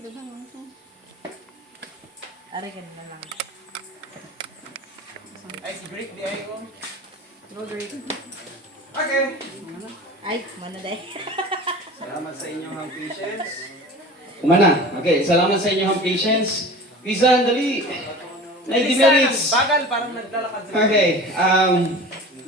Ari ka na lang. Ay, si break di ay ko. No drink. Okay. Ay, mana day. Salamat sa inyong patience. Kumana. Okay, salamat sa inyong patience. Pisan, dali. 90 minutes. Bagal, parang naglalakad sila. Okay,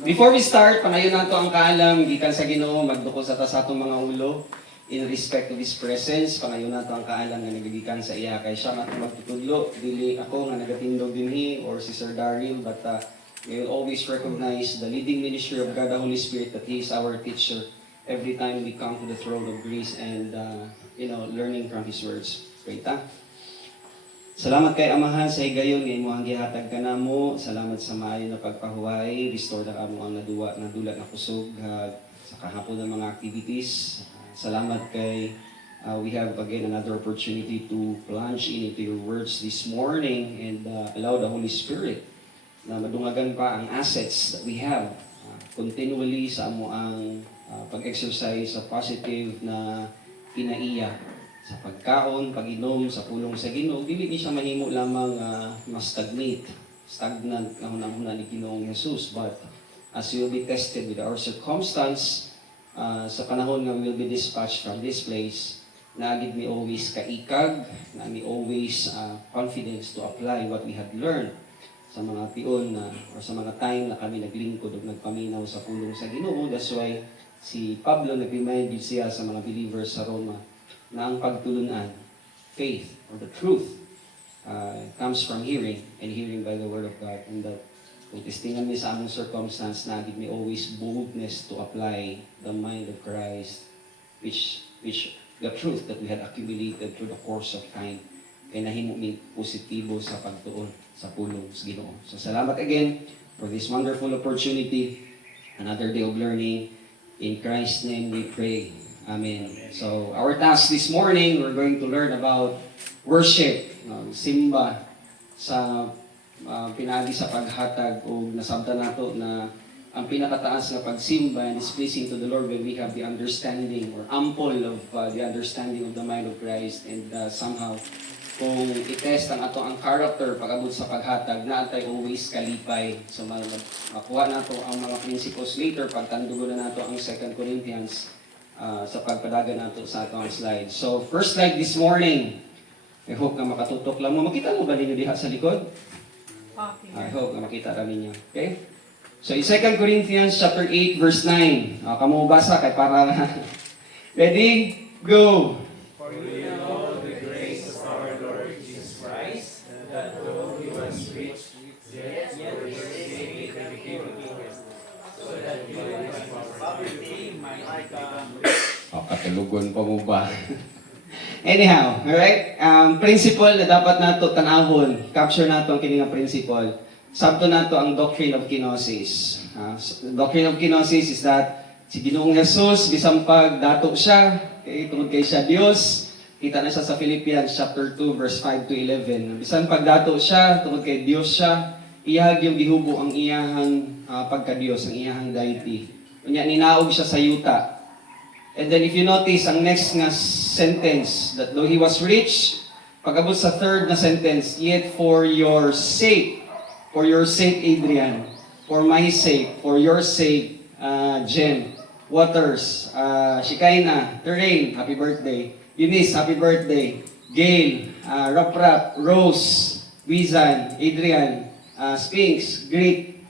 before we start, panayon nato ang kaalam, gikan sa Ginoo, magduko sa tasatong mga ulo, in respect to His presence, panayon nato ang kaalam nga nagagikan sa iya, kay siya matong magtutudlo, dili ako nga nagatindog dinhi, or si Sir Daryl, but we will always recognize the leading ministry of God, the Holy Spirit, that He is our teacher every time we come to the throne of grace and, learning from His words. Wait, Salamat kay Amahan sa higayon nga imong gihatag kanamo. Salamat sa maayo na pagpahuway. Restore na kamo ang naduwa na kusog sa kahapon ng mga activities. Salamat kay we have again another opportunity to plunge into your words this morning and allow the Holy Spirit na madungagan pa ang assets that we have continually sa amo ang pag-exercise sa positive na kinaiya sa pagkaon, pag-inom, sa pulong sa Ginoo, dili ni siya mahimo lamang stagnant na hunang-huna ni Ginoong Jesus. But as we will be tested with our circumstance, sa panahon nga we will be dispatched from this place, nagid mi always kaikag, na mi always confidence to apply what we have learned sa mga tion or sa mga time na kami naglingkod o nagpaminaw sa pulong sa Ginoo. That's why si Pablo nag-remind siya sa mga believers sa Roma na ang pagtulunan, faith, or the truth, comes from hearing, and hearing by the Word of God. And that, kung testingan mi sa among circumstance, nagid mi always boldness to apply the mind of Christ, which the truth that we had accumulated through the course of time, ay nahimo mi positibo sa pagtuon, sa pulong sa Ginoo. So salamat again for this wonderful opportunity, another day of learning. In Christ's name we pray. Amen. So, our task this morning, we're going to learn about worship, simba, sa pinagi sa paghatag o nasabta nato na ang pinakataas na pagsimba and is pleasing to the Lord when we have the understanding or ample of the understanding of the mind of Christ, and somehow kung i-test ang ato ang character pag-abot sa paghatag, naatay always kalipay. So, makuha nato ang mga principles later pagtandugo na nato ang 2 Corinthians sa pagpadagan nato sa atong slide. So, first slide this morning. I hope na makatutok lang mo. Makita mo ba ninyo diha sa likod? I hope na makita rin ninyo. Okay? So, in 2 Corinthians chapter 8, verse 9. Kamo basa kay para ready? Go! For we know the grace of our Lord Jesus Christ, that though He was rich, yet for your sake He became poor, so that you from poverty might become rich. Katalugon pa mo ba? Anyhow, alright? Principle na dapat nato tanawon, capture nato ang kining principle. Sabto nato ang doctrine of kenosis. The doctrine of kenosis is that si Ginoong Jesus, bisang pag dato siya, tungod kay siya Dios, kita na siya sa Philippians chapter 2 verse 5 to 11. Bisan pag dato siya, tungod kay Dios siya, iyahag yung gihubo ang iyahang pagka-Dios, ang iyahang deity. Unya ninaog siya sa yuta. And then if you notice, ang next nga sentence, that though he was rich, pag-abot sa third na sentence, yet for your sake, Adrian, for my sake, for your sake, Jen, Waters, Shikaina, Terrain, happy birthday, Eunice, happy birthday, Gail, Rap, Rose, Wizan, Adrian, Spinks, Greek,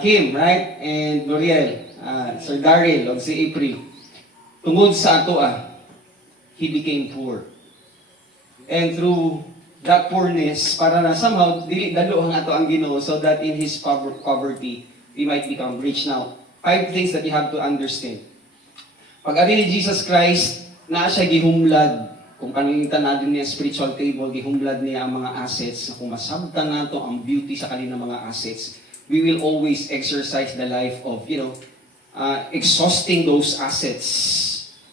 Kim, right? And L'Oreal, Sir Daryl, o si April. Tungod sa ato he became poor. And through that poorness, para na somehow, dili dalo ang ato ang Ginoo, so that in His poverty, we might become rich. Now, 5 things that you have to understand. Pag-ari ni Jesus Christ, naa siya gihumlad. Kung kaninitan natin niya spiritual table, gihumlad niya ang mga assets. Kung masabtan nato ang beauty sa kanina mga assets, we will always exercise the life of, exhausting those assets.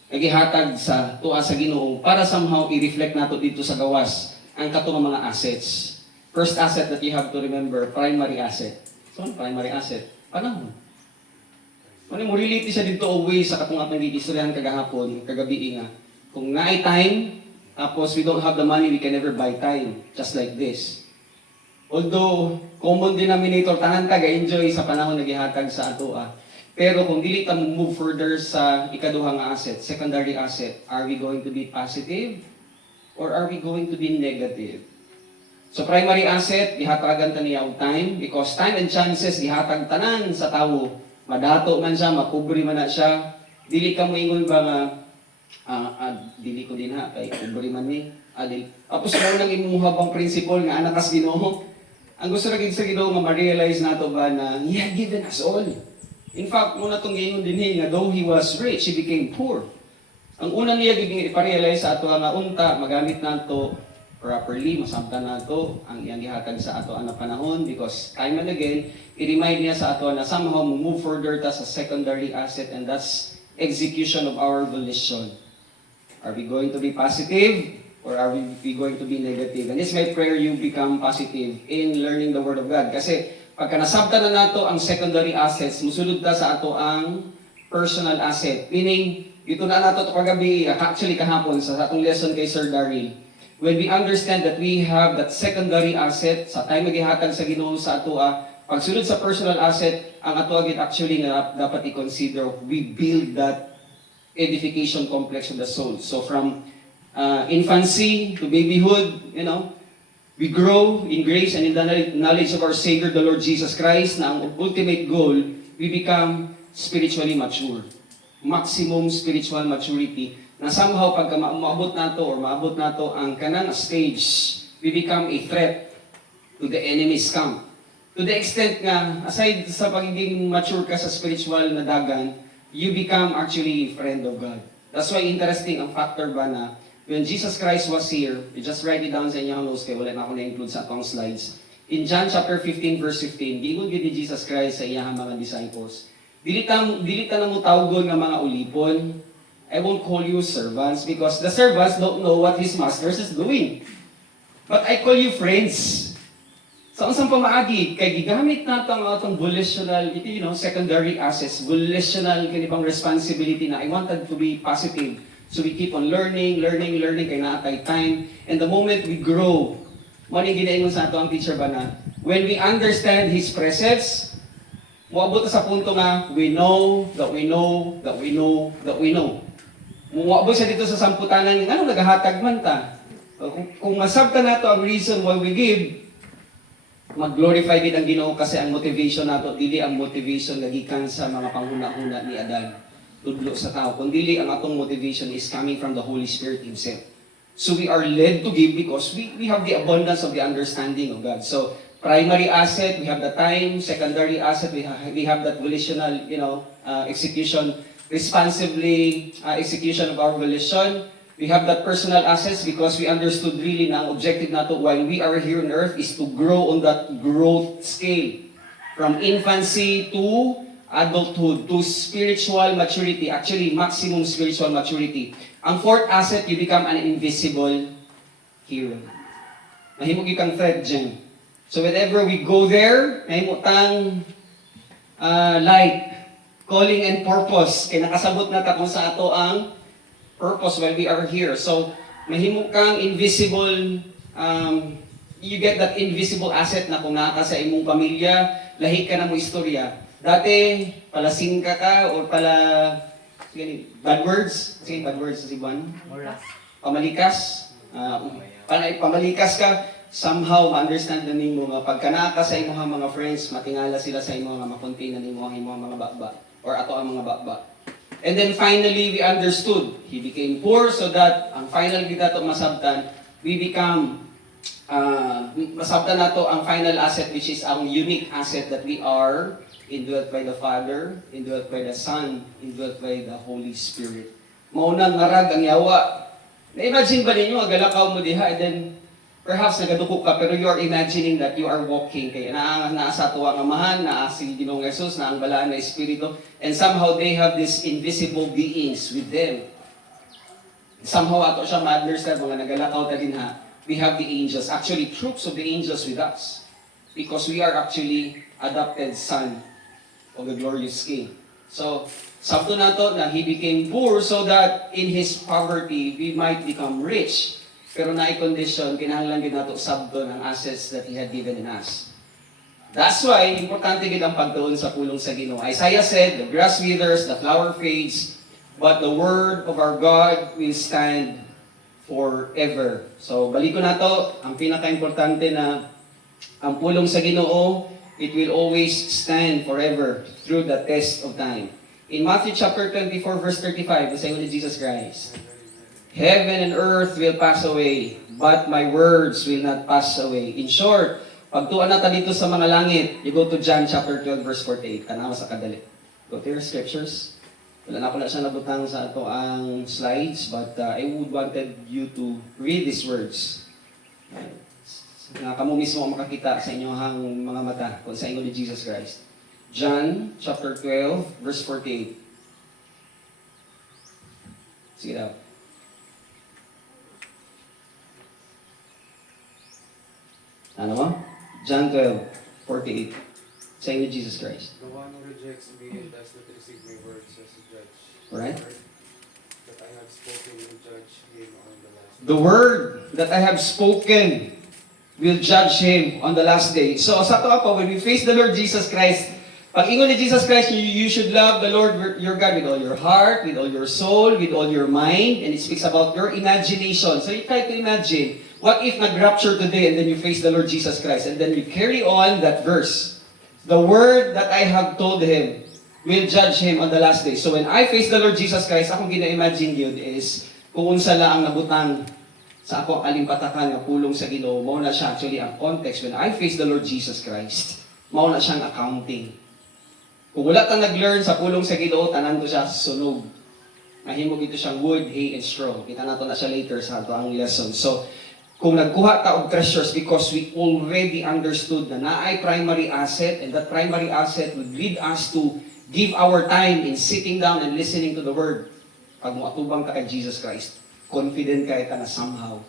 Nagihatag sa tuwa sa Ginoo para somehow i-reflect nato dito sa gawas ang katong mga assets. First asset that you have to remember, primary asset. So, primary asset? Panahon. Mo relate siya dito always sa katong atong gigistoryahan kagahapon, kagabi nga. Kung naay time, Tapos we don't have the money, we can never buy time. Just like this. Although, common denominator, tanan taga-enjoy sa panahon na gihatag sa ato. Pero kung dili ta move further sa ikaduhang asset, secondary asset, are we going to be positive or are we going to be negative? So primary asset, gihatagan ta niya og time because time and chances gihatag tanan sa tawo. Madato man siya, makubri man na siya. Dili ka moingon ba nga dili ko din ha kay kubri man ni. Tapos lang nang imong habang principle nga anak kas Ginoo. Ang gusto ra gid sa Ginoo nga ma-realize nato ba na He had given us all. In fact, muna itong gingon din nga though He was rich, He became poor. Ang una niya giging iparealize sa ato nga unta, magamit nato properly, masabtan nato ang iyang gihatag sa ato ang panahon because time and again, i-remind niya sa ato na somehow move further ta sa secondary asset and that's execution of our volition. Are we going to be positive or are we going to be negative? And it's my prayer you become positive in learning the Word of God. Kasi pagka nasabtan na nato ang secondary assets, musulod ta sa ato ang personal asset. Meaning, ito na nato kagabi, actually kahapon sa atong lesson kay Sir Daryl. When we understand that we have that secondary asset, sa tayo maghihatag sa Ginoo sa ato, pagsulod sa personal asset, ang ato agad actually nga dapat i-consider, we build that edification complex of the soul. So from infancy to babyhood, we grow in grace and in the knowledge of our Savior, the Lord Jesus Christ, na ang ultimate goal, we become spiritually mature. Maximum spiritual maturity na somehow pagka maabot nato or maabot nato ang kanang stage, we become a threat to the enemy's camp. To the extent nga, aside sa pagiging mature ka sa spiritual na dagan, you become actually a friend of God. That's why interesting ang factor ba na when Jesus Christ was here, you just write it down sa inyong notes kaya wala na ako na-include sa atong slides. In John chapter 15 verse 15, giingod gyud ni Jesus Christ sa iyang mga disciples. Dili ta namo tawgon nga mga ulipon. I won't call you servants because the servants don't know what his masters is doing. But I call you friends. Sa unsang pamaagi, kay gigamit nato ang atong volitional, secondary assets, volitional kanibang responsibility na I wanted to be positive. So we keep on learning, kay naatay time. And the moment we grow, maning ginaingon sa ato ang teacher ba na, when we understand His presence, muabot sa punto nga, we know, that we know, that we know, that we know. Muabot siya dito sa samputanan, ano nagahatag man ta? Kung masabta nato ang reason why we give, mag-glorify din ang Ginoo kasi ang motivation nato, dili ang motivation nagikan sa mga panghuna-huna ni Adan, tudlo sa tao. Kung dili ang atong motivation is coming from the Holy Spirit Himself. So we are led to give because we have the abundance of the understanding of God. So primary asset, we have the time. Secondary asset, we have that volitional, execution, responsibly execution of our volition. We have that personal assets because we understood really na ang objective nato while we are here on earth is to grow on that growth scale. From infancy to adulthood, to spiritual maturity, actually maximum spiritual maturity. Ang fourth asset, you become an invisible hero. Mahimog kang thread dyan. So whenever we go there, mahimutang light, calling and purpose. Kaya nakasabot na ta kung sa ato ang purpose while we are here. So mahimog kang invisible, you get that invisible asset na kung naka sa imong pamilya, lahi ka na mo istorya. Dati, palasing ka or bad words? Sige, bad words sa Sibuan. Pamalikas. Pamalikas ka, somehow ma-understand na nimo nga pagka naka sa imong mga friends, matingala sila sa imong mga mapunti na nimo ang imong mga baba or ato ang mga baba. And then finally, we understood. He became poor so that ang final kita to masabtan, we become masabtan nato ang final asset which is ang unique asset that we are indwelt by the Father, indwelt by the Son, indwelt by the Holy Spirit. Maunang narag ang yawa. Na-imagine ba ninyo, agalakaw mo diha, and then perhaps nagaduko ka, pero you are imagining that you are walking. Kaya naasa tuwa ang amahan, naasa si Ginoong Jesus, na ang balaan na Espiritu, and somehow they have these invisible beings with them. Somehow ato siya ma-understand, mga nagalakaw ta din ha, we have the angels, actually troops of the angels with us. Because we are actually adopted son of the glorious King. So, sabto nato na He became poor so that in His poverty, we might become rich. pero na-condition, kinahanglan gid nato sabto ng assets that He had given in us. That's why, importante gid ang pagtuon sa pulong sa Ginoo. Isaiah said, the grass withers, the flower fades, but the word of our God will stand forever. So, balik ko na to, ang pinaka-importante na ang pulong sa Ginoo, it will always stand forever through the test of time. In Matthew chapter 24, verse 35, the saying of Jesus Christ, heaven and earth will pass away, but my words will not pass away. In short, pagtuan natin dito sa mga langit, you go to John chapter 12, verse 48. Tanawa sa kadali. Go to your scriptures. Wala na ko na siya nabutang sa ato ang slides, but I would wanted you to read these words. Nga kamo mismo ang makakita sa inyong mga mata kung sa inyo ni Jesus Christ. John chapter 12, verse 48. Sige daw. Ano mo? John 12:48. Sa inyo Jesus Christ. The one who rejects me and does not receive my words as a judge. Alright. That I have spoken will judge him on the last day. The word that I have spoken will judge him on the last day. So sa to ako, when we face the Lord Jesus Christ, pag ingon ni Jesus Christ, you should love the Lord your God with all your heart, with all your soul, with all your mind, and it speaks about your imagination. So you try to imagine, what if nag-rapture today and then you face the Lord Jesus Christ and then you carry on that verse? The word that I have told him will judge him on the last day. So when I face the Lord Jesus Christ, akong gina-imagine yun is kung unsa lang ang nabutang sa ako ang alimpatakan nga pulong sa Ginoo, mao na siya actually ang context when I face the Lord Jesus Christ. Mao na siyang accounting. Kung wala tang nag-learn sa pulong sa Ginoo, tanan to siya sunog. Mahimog ito siyang wood, hay, and straw. Kita nato na siya later sa ato ang lesson. So, kung nagkuha ta og treasures because we already understood na naay primary asset and that primary asset would lead us to give our time in sitting down and listening to the Word. Pag moatubang ka kay Jesus Christ, confident ka na somehow.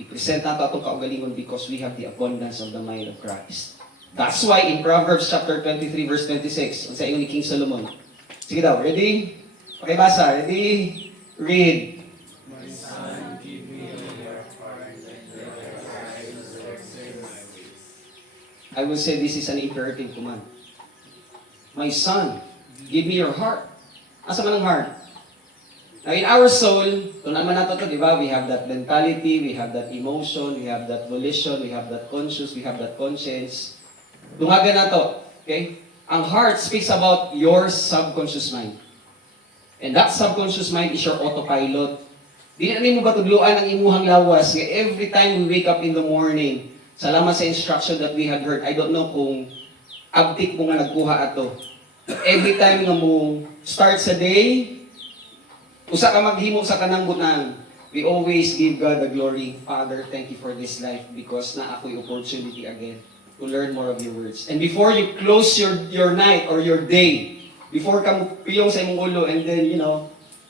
I-present nato atong kaugalingon because we have the abundance of the mind of Christ. That's why in Proverbs chapter 23 verse 26, ang sa inyo ni King Solomon. Sige daw, ready? Pakibasa, ready? Read. My son, give me your heart, let your eyes examine my ways. I will say this is an imperative command. My son, give me your heart. Asa man ang heart? Now in our soul, kung naman nato to, di ba? We have that mentality, we have that emotion, we have that volition, we have that conscious, we have that conscience. Dungagan na to, okay? Ang heart speaks about your subconscious mind. And that subconscious mind is your autopilot. Di na mo ba tudluan ang imuhang lawas nga every time we wake up in the morning, salamat sa instruction that we had heard. I don't know kung abtik mo nga nagkuha ato. Every time nga mo start sa day, usa ka maghimo sa kanang butang, we always give God the glory. Father, thank you for this life because na ako'y opportunity again to learn more of your words. And before you close your night or your day, before ka piyong sa imong ulo and then,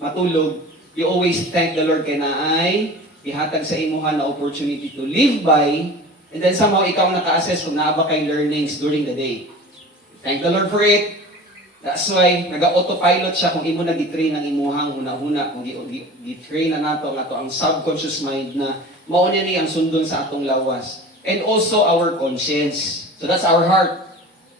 matulog, you always thank the Lord kay naay ihatag sa imuha na opportunity to live by, and then somehow ikaw naka-assess kung naa ba kay learnings during the day. Thank the Lord for it. That's why naga-autopilot siya kung imo nag-train ang imuhang huna-huna, kung gi-train na nato ang subconscious mind na mao ni ang sundon sa atong lawas. And also our conscience. So that's our heart.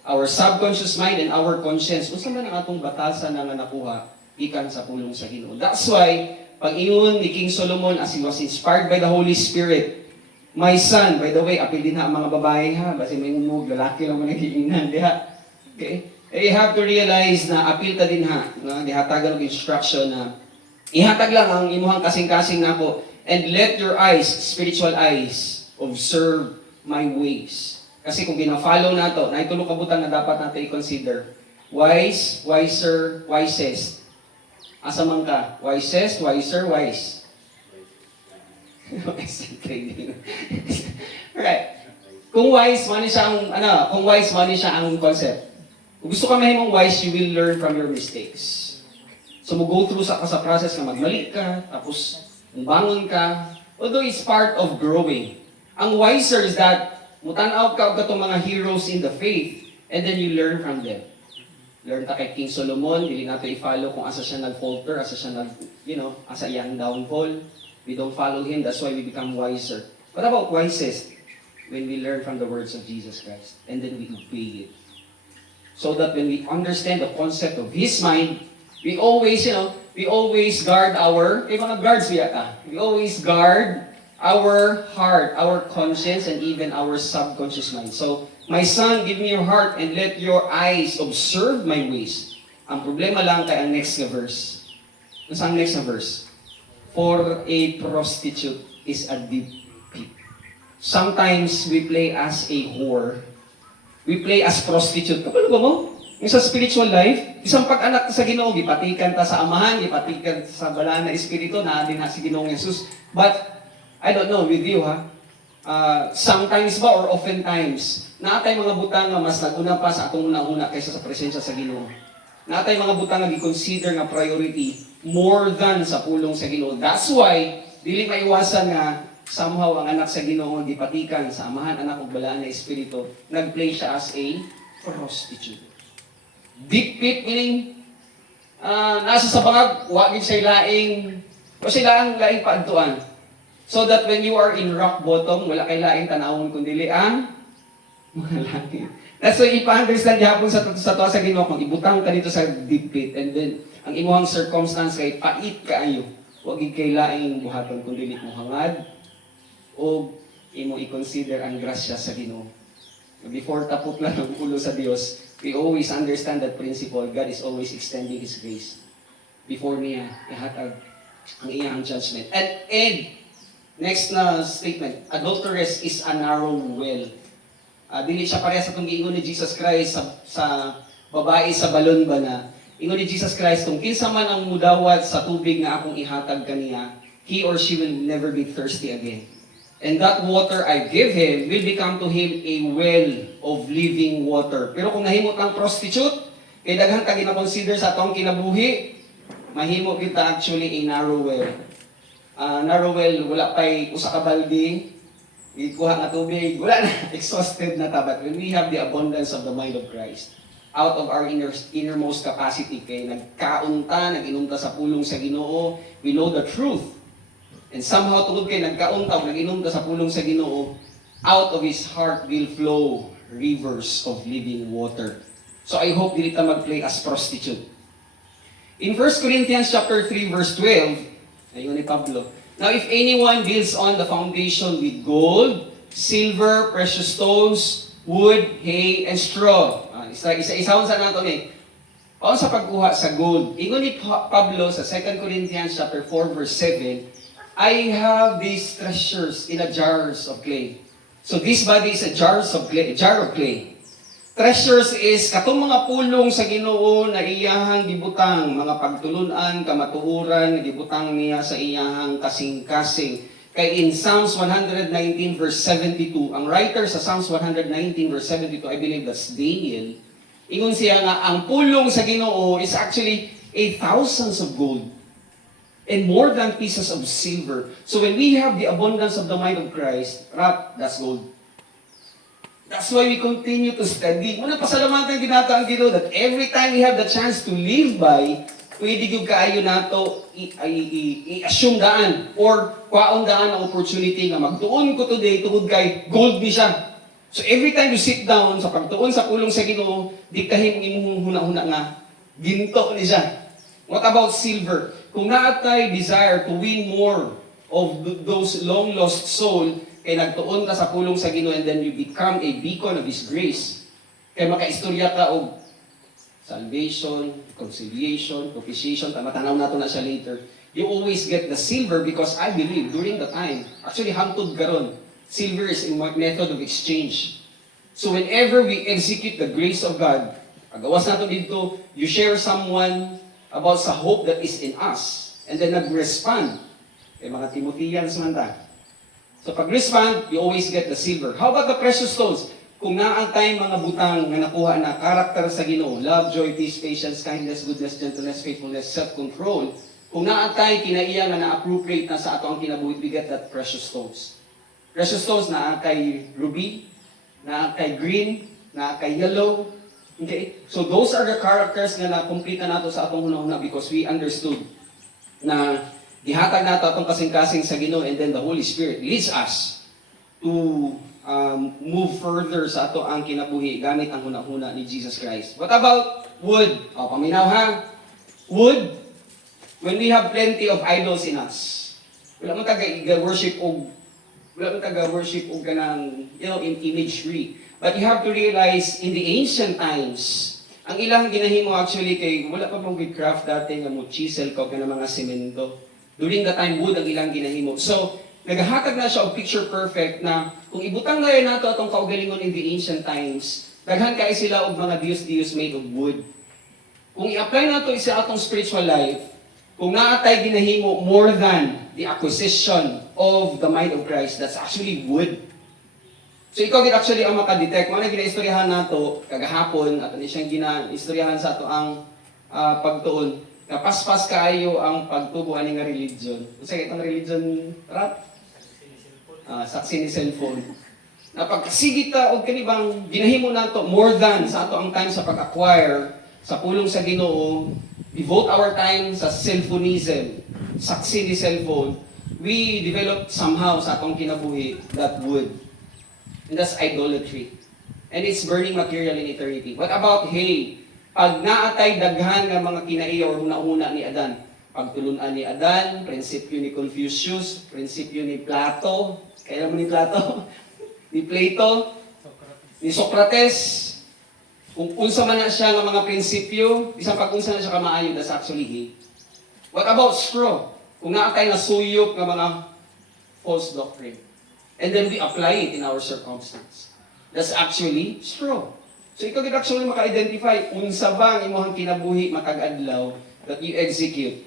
Our subconscious mind and our conscience. Unsa man ang atong batasan na nga nakuha ikan sa pulong sa Ginoo. That's why pag ingon ni King Solomon as he was inspired by the Holy Spirit, my son, by the way, apil din ha ang mga babae ha, basi may umog, lalaki lang man nagiingnan, diha. Okay? You have to realize na apil ta din ha, na gihatagan og instruction na ihatag lang ang imuhang kasing-kasing nako and let your eyes, spiritual eyes, observe my ways. Kasi kung gina-follow nato, na itulo kabutan na dapat natin i-consider. Wise, wiser, wisest. Asa man ka? Wisest, wiser, wise. Right. Kung wise, mani siya ang concept. Kung gusto ka mahimong wise, you will learn from your mistakes. So, mo go through sa process ka, magmali ka, tapos bangon ka. Although it's part of growing. Ang wiser is that, mutanaw ka og katong mga heroes in the faith, and then you learn from them. Learn ta kay King Solomon, dili nato i-follow kung asa siya nag-falter, asa siya asa iyang downfall. We don't follow Him, that's why we become wiser. What about wisest? When we learn from the words of Jesus Christ, and then we obey it. So that when we understand the concept of His mind, we always, we always guard our, mga guards we always guard our heart, our conscience, and even our subconscious mind. So, my son, give me your heart and let your eyes observe my ways. Ang problema lang kay ang next na verse. Ano sa next na verse? For a prostitute is a deep pit. Sometimes we play as a whore. We play as prostitute. Kapag ba mo? Yung sa spiritual life, isang pag-anak sa Ginoo, gipatikan ta sa amahan, gipatikan sa bala na espiritu, na din si Ginoong Jesus. But, I don't know with you sometimes ba or oftentimes, naatay mga butang nga mas naguna pa sa atong una-una kaysa sa presensya sa Ginoo. Naatay mga butang nga gi-consider nga priority more than sa pulong sa Ginoo. That's why, dili maiwasan nga somehow ang anak sa Ginoo nga gipatikan sa amahan anak ug balaan na espiritu, nagplay siya as a prostitute. Deep pit meaning nasa sa bangag, wa gid siya laing o siya laing paadtuan. So that when you are in rock bottom, wala kay laing tanawon kundi ang mga langit. That's why ipa-understand yapon sa tuwa sa Ginoo kung ibutang ka dito sa deep pit, and then ang imuhang circumstance kay pait kaayo. Wa gid kay laing buhaton kundi mo hangad o imo i-consider ang grasya sa Ginoo. Before tapot lang ang ulo sa Dios, we always understand that principle. God is always extending His grace before niya ihatag ang iyang judgment. And next na statement, adulteress is a narrow well. Dili siya pareha sa itong giingon ni Jesus Christ sa babae sa balon ba na. Ingon ni Jesus Christ, kung kinsa man ang mudawat sa tubig na akong ihatag kaniya, he or she will never be thirsty again. And that water I give him will become to him a well of living water. Pero kung nahimot ang prostitute, kay daghan ka gina-consider sa atong kinabuhi, mahimo kita actually a narrow well. Narrow well, wala pa'y usa ka balde, ikuha nga tubig, wala na, exhausted na ta. But when we have the abundance of the mind of Christ, out of our innermost capacity, kay nagkaunta, nag-inumta sa pulong sa Ginoo, we know the truth. And somehow, tungod kay nagkaunta, nag-inumta sa pulong sa Ginoo, out of his heart will flow rivers of living water. So I hope dili ta mag-play as prostitute. In 1 Corinthians chapter 3 verse 12, ayun ni Pablo, now if anyone builds on the foundation with gold, silver, precious stones, wood, hay, and straw. Isa-isahon sa nato ni. Paano sa pagkuha sa gold? Ingon ni Pablo sa 2 Corinthians chapter 4 verse 7, I have these treasures in a jars of clay. So this body is a jar of clay. Treasures is katong mga pulong sa Ginoo na iyahang gibutang, mga pagtulunan, kamatuoran, gibutang niya sa iyahang kasing-kasing. Kay in Psalms 119 verse 72, ang writer sa Psalms 119 verse 72, I believe that's Daniel, ingon siya nga, ang pulong sa Ginoo is actually thousands of gold and more than pieces of silver. So when we have the abundance of the mind of Christ, that's gold. That's why we continue to study. Muna pasalamatan ginata ang Ginoo that every time we have the chance to live by, pwede yung kaayo nato i-assume daan or kwaon daan ang opportunity nga magtuon ko today tungod kay gold ni siya. So every time you sit down sa pagtuon sa pulong sa Ginoo, di kahim imong huna-huna nga ginto ni siya. What about silver? Kung naatay desire to win more of those long lost soul, kay nagtuon ka sa pulong sa Ginoo and then you become a beacon of His grace. Kay makaistorya ka og salvation, reconciliation, propitiation, matanaw nato na siya later. You always get the silver because I believe during the time, actually hangtod karon, silver is a method of exchange. So whenever we execute the grace of God, pagawas nato dito, you share someone about sa hope that is in us, and then nag-respond. Kay mga Timotheans man ta. So pag-respond, you always get the silver. How about the precious stones? Kung naantay mga butang na nakuha na karakter sa Ginoo, love, joy, peace, patience, kindness, goodness, gentleness, faithfulness, self-control, kung naantay kinaiya nga na-appropriate na sa ato ang kinabuhi, we get that precious stones. Precious stones na kay ruby, na kay green, na kay yellow. Okay? So those are the characters na na-complete na nato sa atong hunahuna because we understood na Ihatag nato atong kasing-kasing sa Ginoo, and then the Holy Spirit leads us to move further sa ato ang kinabuhi gamit ang hunahuna ni Jesus Christ. What about wood? O, paminaw ha? Wood, when we have plenty of idols in us, wala mo taga-worship og kanang, in imagery. But you have to realize, in the ancient times, ang ilang ginahimo actually kay wala pa pong with craft dati nga mo chisel ko kana mga semento. During the time, wood ang ilang ginahimo. So, naghahatag na siya og picture perfect na kung ibutang na nato atong kaugalingon in the ancient times, daghan kay sila og mga Dios made of wood. Kung i-apply nato sa atong spiritual life, kung naatay ginahimo more than the acquisition of the mind of Christ, that's actually wood. So ikaw gid actually ang makadetect. Mga ginaistoryahan nato kagahapon at ni siyang ginaistoryahan sa ato ang pagtuon. Napaspas kaayo ang pagtubo ani nga religion. Unsa itong religion rap? Saksi ni cellphone. Napagkasigit ta og kanibang ginahimo nato more than sa ato ang time sa pag-acquire sa pulong sa Ginoo, devote our time sa cellphoneism, saksi ni cellphone. We develop somehow sa atong kinabuhi that wood. And that's idolatry. And it's burning material in eternity. What about hay? Pag naatay daghan nga mga kinaiya or una-una ni Adan, pagtulunan ni Adan, prinsipyo ni Confucius, prinsipyo ni Plato, kailan mo ni Plato? Ni Plato, ni Socrates, kung unsa man na siya nga mga prinsipyo, isang pag unsa na siya kamaayo, that's actually hay. What about straw? Kung naatay na suyop nga mga false doctrine. And then we apply it in our circumstance. That's actually straw. So ikaw gid actually maka-identify unsa ba ang imong kinabuhi matag-adlaw that you execute.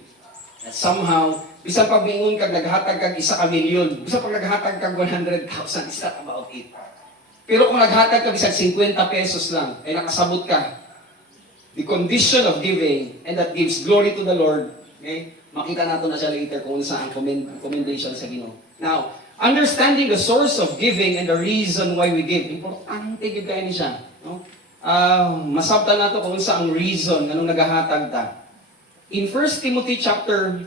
That somehow, bisan pag mingon kag naghatag kag 1 milyon, bisan pag naghatag kag 100,000, it's not about it. Pero kung naghatag ka bisan 50 pesos lang, ay nakasabot ka. The condition of giving, and that gives glory to the Lord, okay? Makita nato na siya later kung unsa ang commendation sa Ginoo. Now, understanding the source of giving and the reason why we give, importante gyud kay ni siya, no? Masabtan nato kung unsa ang reason nganong nagahatag ta. In 1 Timothy chapter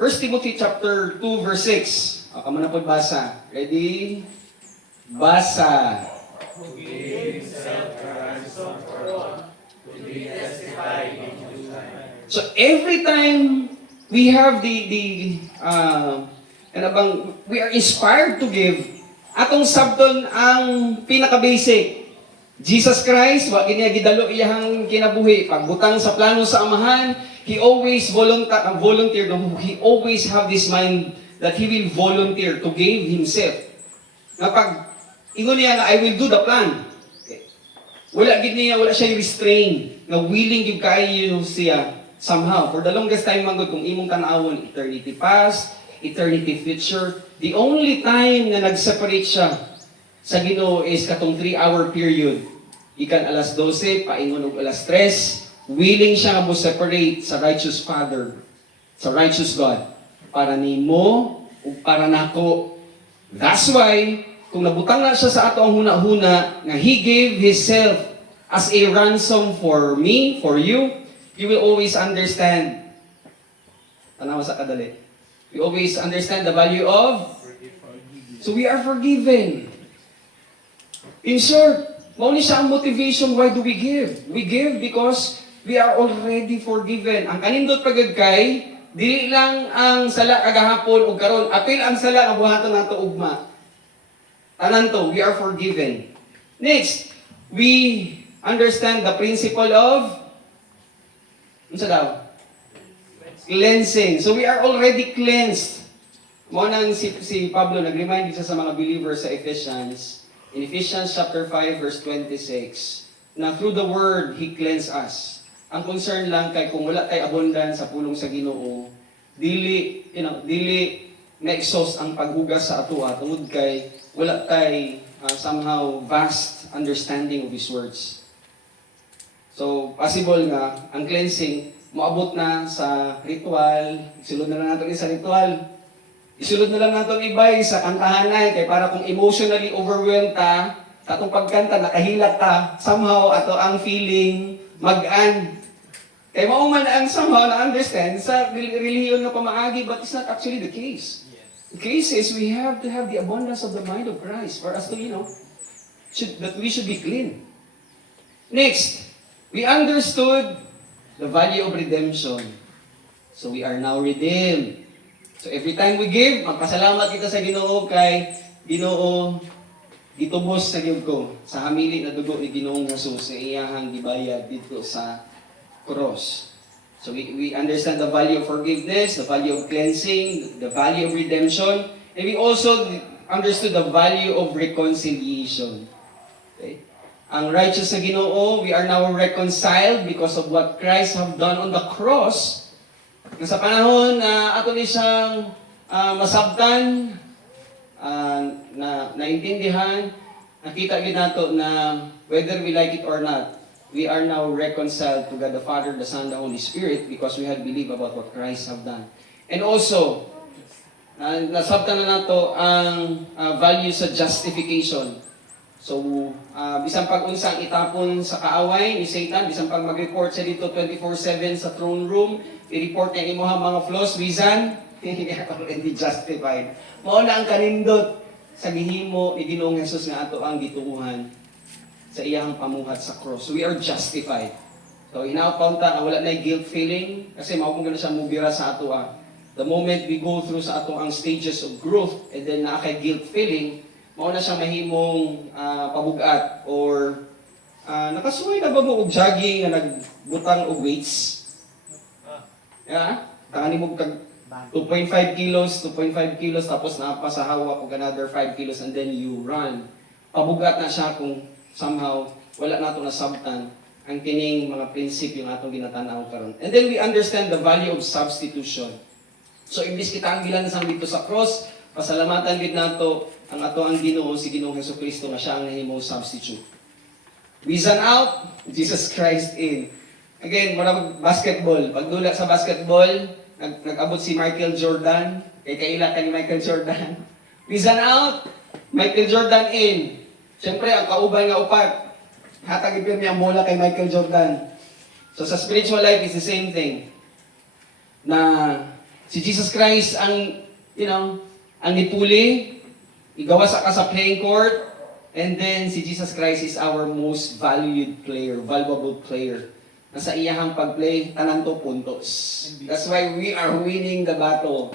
2 verse 6. Ako man na pod basa. Ready? Basa. Who gave himself a ransom for all, to be testified in due time. So every time we have we are inspired to give, atong sabton ang pinaka-basic. Jesus Christ, wa giniya gidalo iyang kinabuhi. Pagbutang sa plano sa Amahan, He always volunteered. He always have this mind that He will volunteer to give Himself. Na pag ingon niya nga, I will do the plan. Okay. Wala siya restrain, na willing yung kayo siya somehow. For the longest time, manggod, kung imong tanawon, eternity past, eternity future, the only time na nag-separate siya sa Ginoo is katong 3-hour period. Ikan alas 12, paingon og alas 3, willing siya nga mo-separate sa righteous Father, sa righteous God, para nimo o para nako. That's why, kung nabutang na siya sa ato ang huna-huna, nga He gave Himself as a ransom for me, for you, you will always understand. Tanawa sa kadali. You always understand the value of? So we are forgiven. In short, mauni siya ang motivation why do we give? We give because we are already forgiven. Ang kanindot pagod kay, dili lang ang sala kagahapon o karon, apil ang sala nga buhaton nato ugma. Tanan to, we are forgiven. Next, we understand the principle of unsa daw? Cleansing. So we are already cleansed. Mo nang si Pablo nag-remind siya sa mga believers sa Ephesians. In Ephesians chapter 5 verse 26, na through the word He cleansed us. Ang concern lang kay kung wala tay abundance sa pulong sa Ginoo, dili na-exhaust ang paghugas sa ato tungod kay wala tay somehow vast understanding of His words. So possible nga ang cleansing moabot na sa ritual, isulod na lang nato sa ritual. Isulod na lang nato ibay sa kantahanay kay para kung emotionally overwhelmed ta, sa atong pagkanta nakahilak ta, somehow ato ang feeling mag-an. Kaya mauman ang somehow na-understand sa relihiyon na pamaagi, but it's not actually the case. The case is we have to have the abundance of the mind of Christ for us to, that we should be clean. Next, we understood the value of redemption. So we are now redeemed. So every time we give, magpasalamat kita sa Ginoo kay Ginoo gitubos sa gyud ko sa hamili na dugo ni Ginoong Hesus sa iyahang gibayad dito sa cross. So we understand the value of forgiveness, the value of cleansing, the value of redemption, and we also understood the value of reconciliation. Okay? Ang righteous sa Ginoo, we are now reconciled because of what Christ have done on the cross. Sa panahon na ato ni siyang masabtan, naintindihan, nakita gid nato na whether we like it or not, we are now reconciled to God the Father, the Son, the Holy Spirit because we had believed about what Christ have done. And also, nasabtan na nato ang value sa justification. So, bisan pag unsang itapon sa kaaway ni Satan, bisan pag mag-report siya dito 24/7 sa throne room, i-report niya imuhang mga flaws, reason, already justified. Mao na ang kanindot sa gihimo ni Ginoong Hesus nga ato ang gituuhan sa iyang pamuhat sa cross. We are justified. So, inapaw ta, wala na guilt feeling, kasi mao kung gano'n siya mubira sa ato. The moment we go through sa ato ang stages of growth, and then nakay guilt feeling, mao na siya mahimong pabugat or nakasuway na ba mo og jogging nga nagbutang og weights? Yeah? Tangani mo kag 2.5 kilos, tapos naapa sa hawak og another 5 kilos and then you run. Pabugat na siya kung somehow wala nato nasabtan ang kining mga prinsipyo nga atong ginatanaw karon. And then we understand the value of substitution. So imbis kita ang gilansang dito sa cross, pasalamatan gid nato ang ato ang Ginoo si Ginoong Hesukristo nga siya ang nahimong substitute. Reason out, Jesus Christ in. Again, marang basketball. Pagdula sa basketball, nag-abot si Michael Jordan. Kay kaila ka ni Michael Jordan. Reason out, Michael Jordan in. Siyempre, ang kauban nga upat. Hatag ipin niya mula kay Michael Jordan. So sa spiritual life, it's the same thing. Na si Jesus Christ ang, ang nipuli, igawa sa ka sa playing court, and then si Jesus Christ is our most valued player, valuable player. Nasa iyahang pag-play, tanan to puntos. That's why we are winning the battle.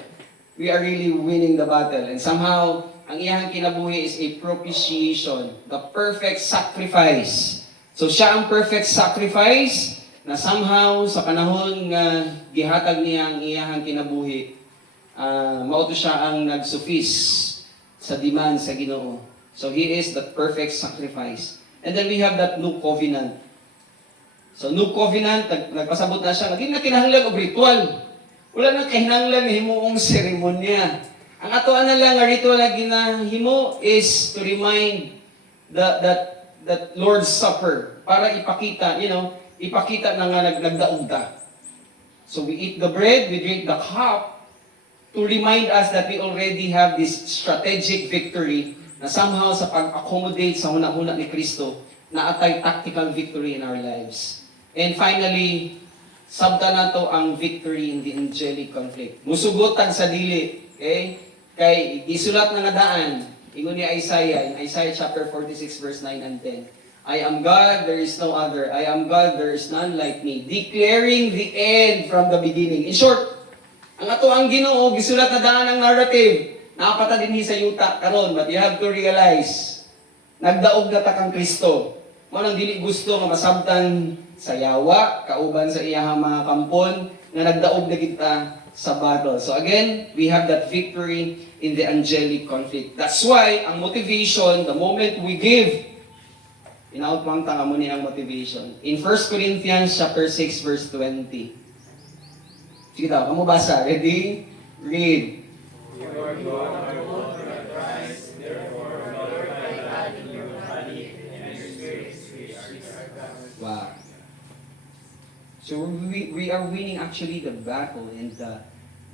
We are really winning the battle. And somehow, ang iyahang kinabuhi is a propitiation, the perfect sacrifice. So siya ang perfect sacrifice na somehow sa panahon nga gihatag niya ang iyahang kinabuhi, mauto siya ang nag-suffice sa demand sa Ginoo. So He is the perfect sacrifice. And then we have that new covenant. So new covenant, nagpasabot na siya, naging na kinahanglan og ritual. Wala na kinahanglan himuong seremonya. Ang atoan na lang nga ritual na ginahimo is to remind that Lord's Supper para ipakita, ipakita na nga nagdaog ta. So we eat the bread, we drink the cup to remind us that we already have this strategic victory na somehow sa pag-accommodate sa hunahuna ni Kristo na atay tactical victory in our lives. And finally, sabta na to ang victory in the angelic conflict. Musugutan sa dili. Okay? Kay isulat na nga daan, ingon ni Isaiah, in Isaiah chapter 46 verse 9 and 10. I am God, there is no other. I am God, there is none like me. Declaring the end from the beginning. In short, ang ato ang Ginoo, gisulat na daan ang narrative. Napata din sa yuta karon, but you have to realize, nagdaog na ta kang Kristo. Manang dili gusto nga masabtan sa yawa, kauban sa iyahang mga kampon, nga nagdaog na kita sa battle. So again, we have that victory in the angelic conflict. That's why, ang motivation, the moment we give, inautmang tanga mo ni ang motivation. In 1 Corinthians chapter 6 verse 20. Sige daw, kamu basa. Ready? Read. You are born of the woman of Christ, therefore glorify God in your body and your spirit, which are God's. Wow. So we are winning actually the battle and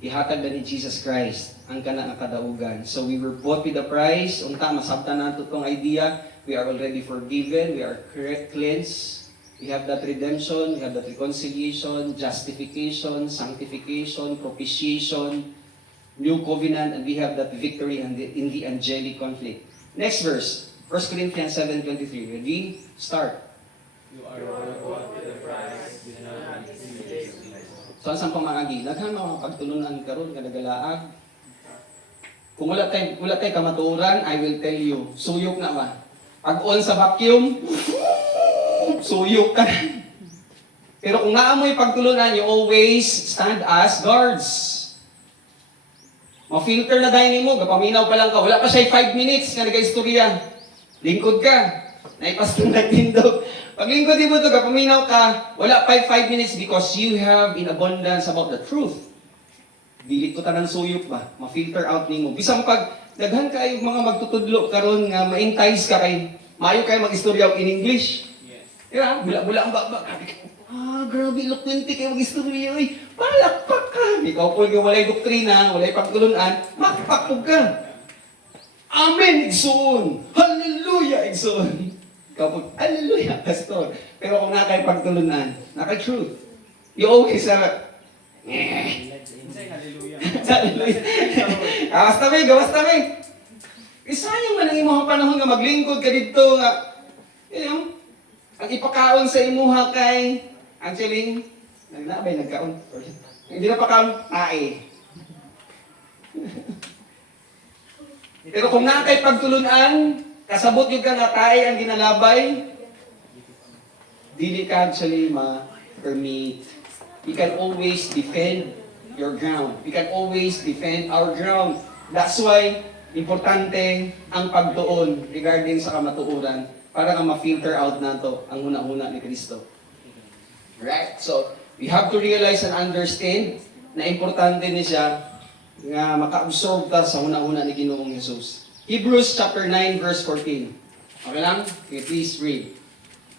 ihatag na ni Jesus Christ ang kana nga kadaugan. So we were bought with a price. Unta masabtan nato tong idea. We are already forgiven. We are cleansed. We have that redemption, we have that reconciliation, justification, sanctification, propitiation, new covenant, and we have that victory in the angelic conflict. Next verse, 1 Corinthians 7:23. Ready? Start. You are bought with a price, do not be deceived. So, ang pamangagi, daghang mga pagtulunan karon nga nagalaag. Kung wala tay kamatuoran, I will tell you, suyok na ba? Pag on sa vacuum, suyok ka. Pero kung naamoy pagtulunan, you always stand as guards. Ma-filter na dahil mo, gapaminaw pa lang ka, wala pa siya 5 minutes nga nag-istorya. Lingkod ka, naipastong nagtindog. Pag lingkod mo ito, gapaminaw ka, wala pa 5 minutes because you have in abundance about the truth. Dili ko tanang suyok ba? Ma-filter out nimo. Bisang pag daghan kayo mga magtutudlo karon nga ma-entice ka kay maayo kayo mag-istorya in English. Yes. Diba? Bula-bula ang bakbak. Grabe, eloquente kayo mag-istorya. Uy, palakpak ka. Ikaw po yung walay doktrina, walay pagtulunan, makpakpog ka. Amen, igsoon. Hallelujah, igsoon. Ikaw po, hallelujah, pastor. Pero kung nakay pagtulunan, nakay truth. You always have Insay, hallelujah. gawas tabi. Isayang man ang imuha panahon nga maglingkod ka dito nga, ang ipakaon sa imuha kay, actually, nagkaon. Hindi na pakaon, tae. Pero kung nakay pagtulunan, kasabot yung ka nga tae ang ginalabay, dili ka actually ma-permit. We can always defend your ground. We can always defend our ground. That's why, importante ang pagtuon regarding sa kamatuoran para nga ma-filter out nato ang huna-huna ni Kristo. Right? So, we have to realize and understand na importante ni siya nga maka-absorb ta sa huna-huna ni Ginoong Jesus. Hebrews chapter 9 verse 14. Okay lang? Okay, please read.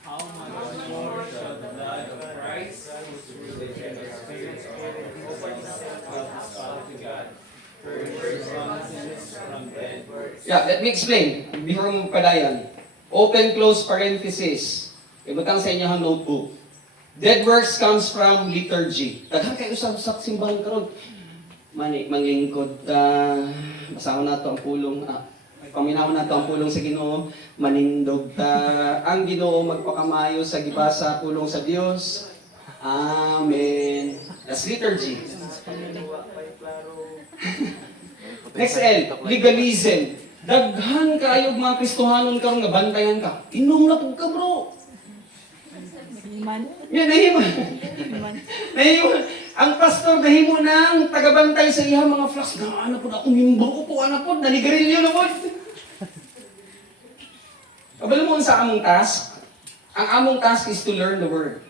How much more shall the blood of Christ, who through the Spirit offers up to God, purge conscience from dead works? Yeah, let me explain. Before mo padayan. Open, close parenthesis. Ibutang sa inyo ang notebook. Dead works comes from liturgy. Daghan kayo sa simbahan karon. Manglingkod ta. Basahon nato ang pulong. Paminahon nato ang pulong sa Ginoo. Manindog ta. Ang Ginoo magpakamayo sa gibasa pulong sa Dios. Amen. That's liturgy. Next L, legalism. Daghan kayo mga Kristohanon karon nga bantayan ka. Inom na pug ka, bro. Iman. Yan, nahiman. Iman. Nahiman. Ang pastor nahimo nang tagabantay sa iya mga flocks. Ano po na akong mimbo ko po, ano po, nanigarilyo na po. Kabalo mo sa among task. Ang among task is to learn the word.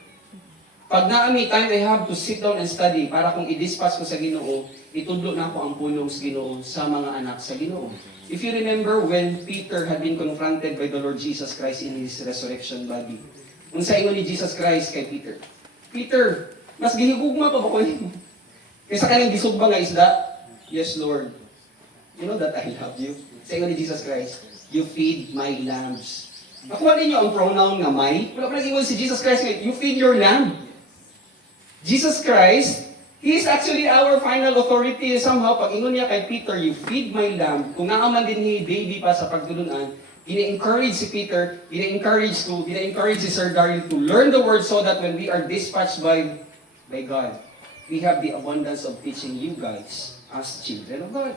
Pag naami time, I have to sit down and study para kung i-dispatch ko sa Ginoo, itudlo na ako ang pulong sa Ginoo sa mga anak sa Ginoo. If you remember when Peter had been confronted by the Lord Jesus Christ in his resurrection body, unsa ingon ni Jesus Christ kay Peter? Peter, mas gihigugma pa ba ko nimo? Kaysa kanang gisugba nga isda? Yes, Lord. You know that I love you. Sa ingon ni Jesus Christ, you feed my lambs. Nakuha ninyo ang pronoun nga may. Wala pa nag-ingon si Jesus Christ nga, you feed your lamb. Jesus Christ, He is actually our final authority. Somehow, pag ingon niya kay Peter, you feed my lamb, kung naaman din ni baby pa sa pagtulunan, ina-encourage si Peter, ina-encourage si Sir Daryl to learn the word so that when we are dispatched by God, we have the abundance of teaching you guys as children of God.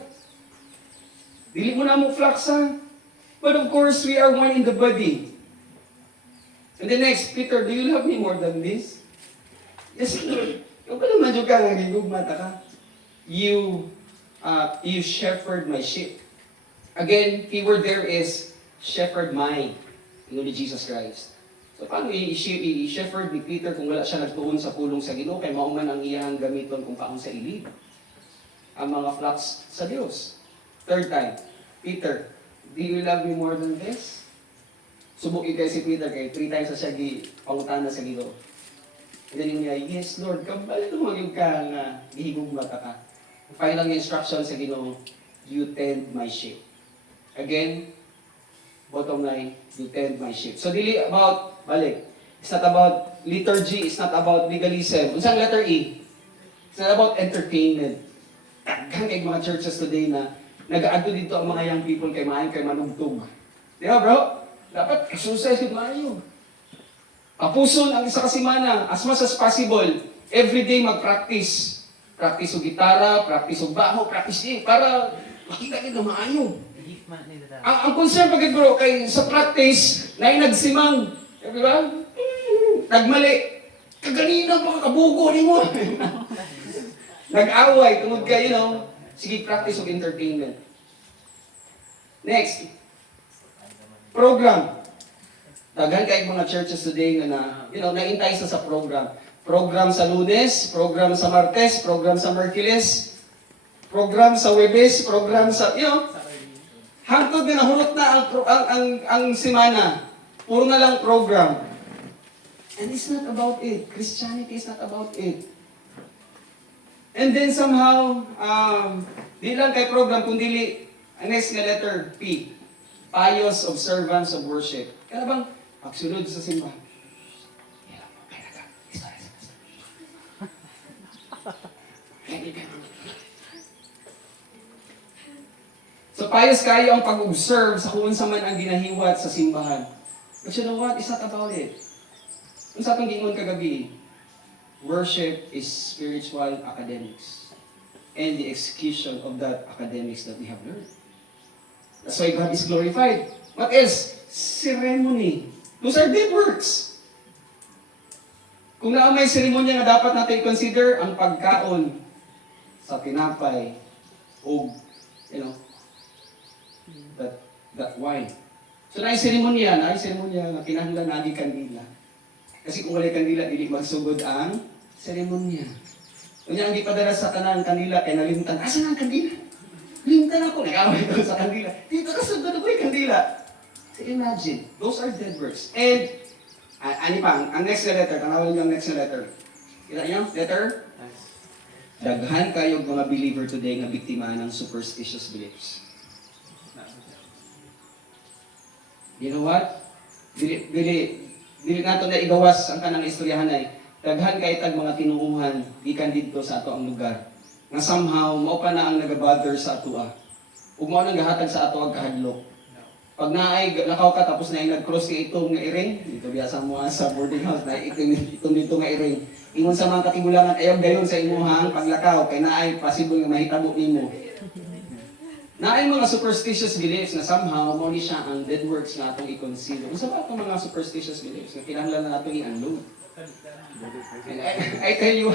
Dili mo na mo flax, ha? But of course, we are one in the body. And the next, Peter, do you love me more than this? Yes, Lord. Yung pala madyo ka nga gigugmata ka. You shepherd my sheep. Again, keyword there is shepherd my. Ino ni Jesus Christ. So paano i-shepherd ni Peter kung wala siya nagtuon sa pulong sa Ginoo kay mauman ang iyang gamiton kung paong sa ilid? Ang mga flocks sa Dios. Third time, Peter, do you love me more than this? Subukin kay si Peter kay 3 times na siya pangutana sa Ginoo. And then niya, yes Lord, kabalo maging ka nga gihigog mata ka. Final instruction sa Ginoo, you tend my sheep. Again, bottom line, you tend my sheep. So dili about, balik, It's not about liturgy. It's not about legalism. Unsang letter E? It's not about entertainment. Daghan kay mga churches today na nag-aadto dito ang mga young people kay maayo kay manugtog. Di ba, bro? Dapat exercise yung maayo. Kapuson ang isa kasimana, as much as possible, everyday mag-practice. Practice o gitara, practice o baho, practice din, para makita nila maayo. Ang concern pagkat bro, kay sa practice, na nagsimang, di ba? Nagmali. Kaganina pa kabugo ni mo. Nag-away, tungod ka, sige, practice of entertainment. Next, program. Daghan kay mga churches today na naintay sa program. Program sa Lunes, program sa Martes, program sa Merkules, program sa Webes, program sa, hangtod na nahurot na ang semana. Puro na lang program. And it's not about it. Christianity is not about it. And then somehow, di lang kay program, kundi ang next na letter, P. Pious observance of worship. Kaya bang pagsunod sa simbahan? So pious kayo ang pag-observe sa kung sa man ang ginahiwat sa simbahan. But you know what? It's not about it. Kung sa itong gingon kagabi, worship is spiritual academics and the execution of that academics that we have learned. That's why God is glorified. What else? Ceremony. Those are dead works. Kung na may seremonya na dapat natin i-consider, ang pagkaon sa tinapay o, that wine. So na-seremonya na kinahanglan na di kandila. Kasi kung wala'y kandila, dili magsugod ang seremonya. Kunya ang gipadala sa tanan kandila, kay nalimtan, asan ang kandila? Limtan ako, nag-away ko sa kandila. Dito kasugod ako yung kandila. So imagine, those are dead works. And, ang next na letter, tanawin niyo ang next na letter. Kita niyo? Letter? Daghan kayo mga believer today nga biktima ng superstitious beliefs. You know what? Dili nato na igawas ang kanang istoryahan ay daghan kay tag mga tinuuhan gikan didto sa ato ang lugar. Nga somehow mao pa na ang nagabother sa atoa. Ug mao nang gahatag sa ato ang kahadlok. Pag naay lakaw ka tapos naay nag-cross kay itong nga iring, dito biasa mo sa boarding house na itong dito nga iring. Ingon sa mga katibulangan ayaw dayon sa imuhang paglakaw kay naay possible nga mahitabo nimo. Naay mga superstitious beliefs na somehow mo ni siya ang dead works na atong i-consider. Unsa ba itong mga superstitious beliefs na kinahanglan na natong i-unload? And I tell you,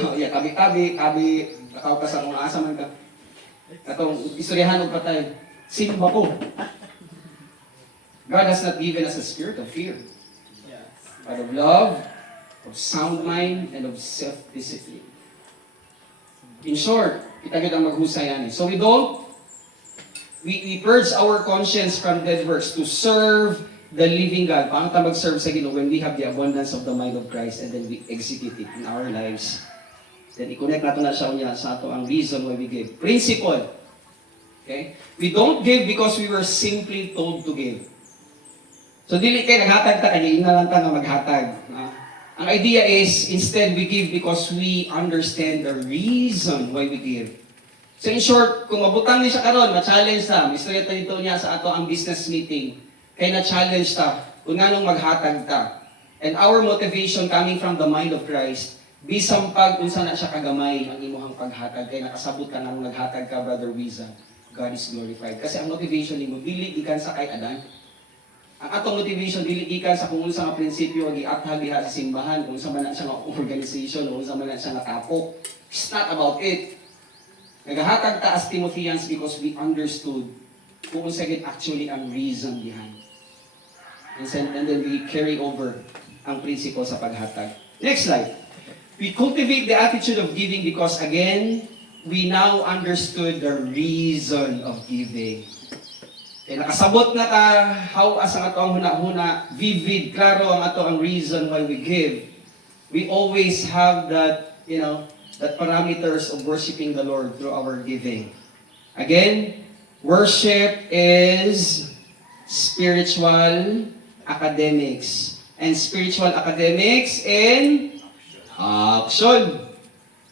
tabi, lakaw ka sa kung asa man ka. Katong istoryahan og patay. Simba ko. God has not given us a spirit of fear, but of love, of sound mind, and of self-discipline. In short, kita ang maghusayan. So we purge our conscience from dead works to serve the living God. Paano tayo mag-serve sa Ginoo when we have the abundance of the mind of Christ and then we execute it in our lives? Then i-connect natin na siya sa ato ang reason why we give. Principle. Okay? We don't give because we were simply told to give. So dili kay naghatag ta kay ina lang ta nga maghatag. Ang idea is instead we give because we understand the reason why we give. So in short, kung mabutang ni siya karon, ma-challenge ta, istorya ta dito niya sa ato ang business meeting. Kay na-challenge ta, kung nganong maghatag ta. And our motivation coming from the mind of Christ, bisang pag unsa na siya kagamay ang imuhang paghatag, kay nakasabot ka nang naghatag ka, Brother Wiza, God is glorified. Kasi ang motivation nimo dili gikan sa kay Adan. Ang atong motivation dili gikan sa kung unsa nga prinsipyo nga giathag diha sa simbahan, kung unsa man na siya nga organization, kung unsa man na siya nga tapok. It's not about it. Naghatag ta as Timotheans because we understood kung unsa gid actually ang reason behind. And then we carry over ang prinsipyo sa paghatag. Next slide. We cultivate the attitude of giving because again, we now understood the reason of giving. Kaya nakasabot na ta how as ang ato ang huna-huna, vivid, klaro ang ato ang reason why we give. We always have that, that parameters of worshiping the Lord through our giving. Again, worship is spiritual academics and spiritual academics in action.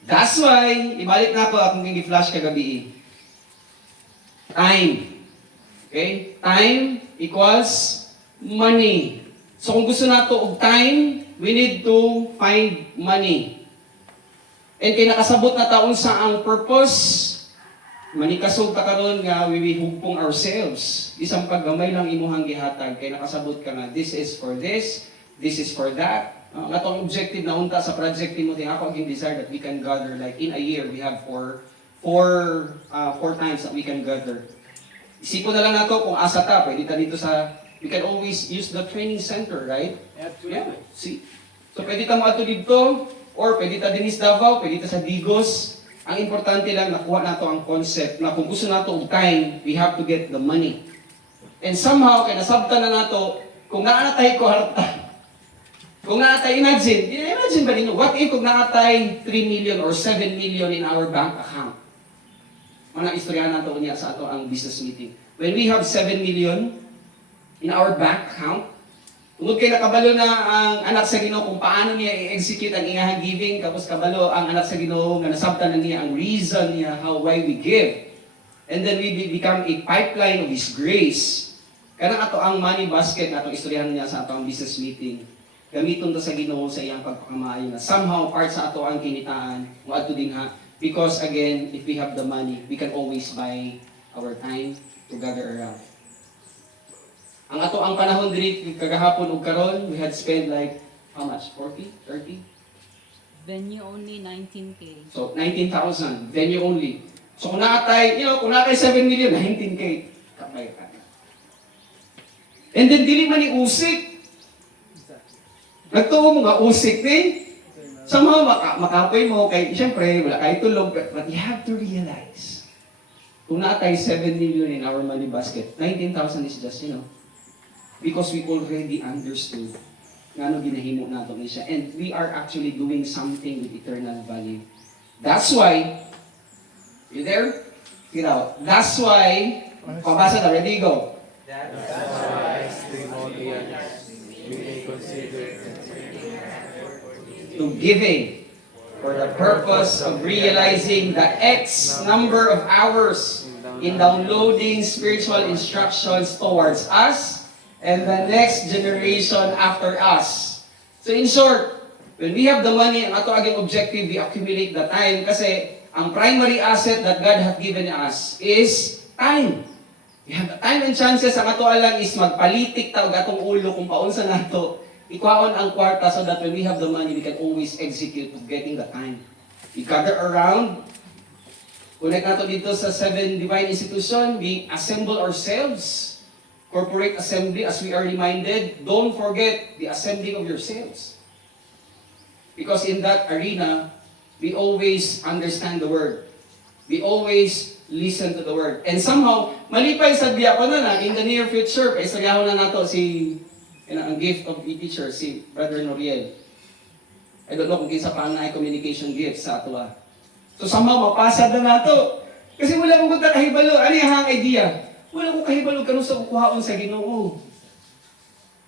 That's why, ibalik na ako akong gigi-flash kagabi. Time. Okay? Time equals money. So kung gusto nato og time, we need to find money. And kay nakasabot na taon sa ang purpose, manikasog ta karon nga wiwihugpong ourselves. Isang paggamay lang imuhang gihatag kay nakasabot ka nga this is for this is for that. Nga tong objective na unta sa project nimo ting ako ang desire that we can gather like in a year we have four times that we can gather. Isipon na lang nato kung asa ta pwede ta dito sa we can always use the training center, right? Yeah. See. So pwede ta mo ato dito or pwede ta dinis Davao, pwede ta sa Digos. Ang importante lang nakuha nato ang concept na kung gusto nato og time, we have to get the money. And somehow kay nasabtan na nato kung naanatay ko harta. Kung naatay, imagine ba ninyo, what if kung naatay 3 million or 7 million in our bank account? Mga istorya nato niya sa ato ang business meeting. When we have 7 million in our bank account, tungod kay nakabalo na ang anak sa Ginoo kung paano niya i-execute ang iyahang giving, tapos kabalo ang anak sa Ginoo nga nasabtan na niya ang reason niya why we give. And then we become a pipeline of His grace. Kanang ato ang money basket na atong istoryahan niya sa ato ang business meeting. Gamiton to sa Ginoo sa iyang pagpakamaayo na somehow part sa ato ang kinitaan mo adto dinha because again if we have the money we can always buy our time to gather around. Ang ato ang panahon diri kagahapon ug karon we had spent like how much 40 30 Venue only 19K. so 19,000 venue only. So kung nakatay kung nakatay 7 million 19K kapay ka. And then dili man ni usik. Nagtuo mo nga usik ni. Somehow makapoy mo kay siyempre wala kay tulog but you have to realize kung natay 7 million in our money basket, 19,000 is just because we already understood ngano ginahimo nato ni siya and we are actually doing something with eternal value. That's why you there? Get out. That's why pabasa na ready go. That's why Timotheus, you may consider To giving for the purpose of realizing the X number of hours in downloading spiritual instructions towards us and the next generation after us. So in short, when we have the money, ang ato aging objective, we accumulate the time kasi ang primary asset that God has given us is time. We have the time and chances, ang ato alang is magpalitik ta og atong ulo kung paunsa nato ikuhaon ang kwarta so that when we have the money, we can always execute of getting the time. We gather around. Connect nato dito sa 7 divine institution. We assemble ourselves. Corporate assembly, as we are reminded, don't forget the assembling of yourselves. Because in that arena, we always understand the Word. We always listen to the Word. And somehow, malipay sa diakono na in the near future, istoryahan na nato si ang gift of e-teacher, si Brother Noriel. I don't know kung kinsa pa ang communication gift sa ato. So somehow, mapasad na nato. Kasi wala kong kahibalo. Ano yung idea? Wala kong kahibalo kanong sa kukuhaon sa Ginoo.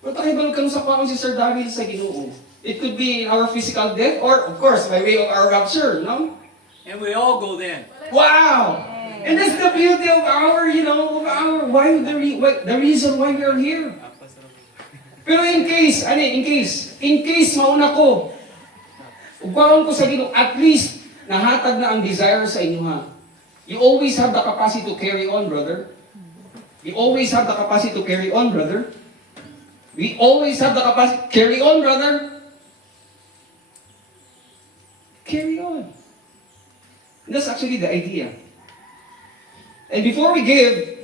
Wala kong kahibalo kanong sa kukuhaon si Sir David sa Ginoo. It could be in our physical death or, of course, by way of our rapture, no? and we all go then. Wow! And that's the beauty of our, the reason why we are here. Pero in case mauna ko, ugpaon ko sa Ginoo, at least nahatag na ang desire sa inyo ha. You always have the capacity to carry on, brother. You always have the capacity to carry on, brother. We always have the capacity. Carry on, brother. Carry on. And that's actually the idea. And before we give,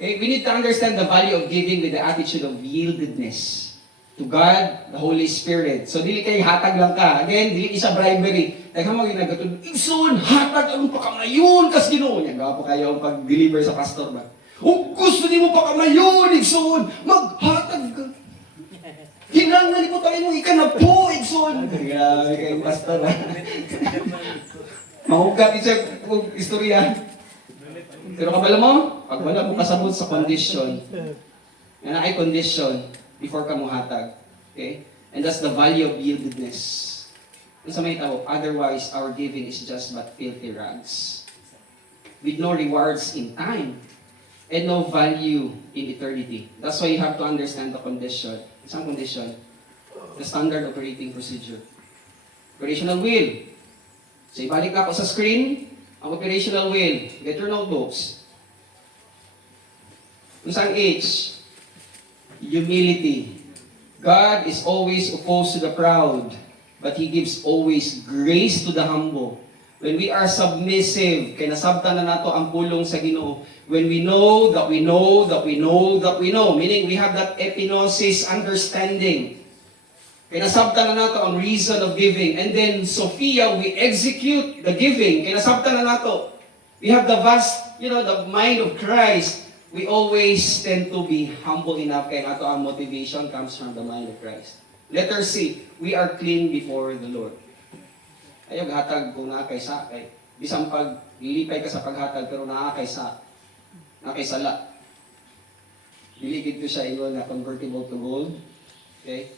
we need to understand the value of giving with the attitude of yieldedness to God, the Holy Spirit. So, dili kay hatag lang ka. Again, dili isa bribery. Daghang mga ginagatud, Igsoon, hatag ang pakamayon kas Ginoo niya. Gapo kayo ang pag-deliver sa pastor ba? Kung gusto niyo pakamayon, Igsoon, maghatag ka. Hinangan ko tayo mo, ika na po, Igsoon. Grabe kayong pastor ha. Mahugat siya kung istorya. Pero kabala mo, pag wala mo kasabot sa condition, na ay condition before ka muhatag, Okay? And that's the value of yieldedness. Kung sa may tao, otherwise, our giving is just but filthy rags. With no rewards in time, and no value in eternity. That's why you have to understand the condition. Isang condition, the standard operating procedure. Operational will. So, ibalik na ako sa screen, ang operational will. Get your notebooks. Isang H, humility. God is always opposed to the proud, but He gives always grace to the humble. When we are submissive, kaya nasabtan na nato ang pulong sa Ginoo. When we know that we know that we know that we know, meaning we have that epinosis understanding. Kaya nasabtan na nato ang reason of giving. And then, Sophia, we execute the giving. Kaya nasabtan na nato. We have the vast, the mind of Christ. We always tend to be humble enough. Kaya nato ang motivation comes from the mind of Christ. Letter C, we are clean before the Lord. Ayaw hatag kung naakay sa kay bisang pag lilipay ka sa paghatag pero naakay sa sala. Diligid ko siya ingon na convertible to gold. Okay?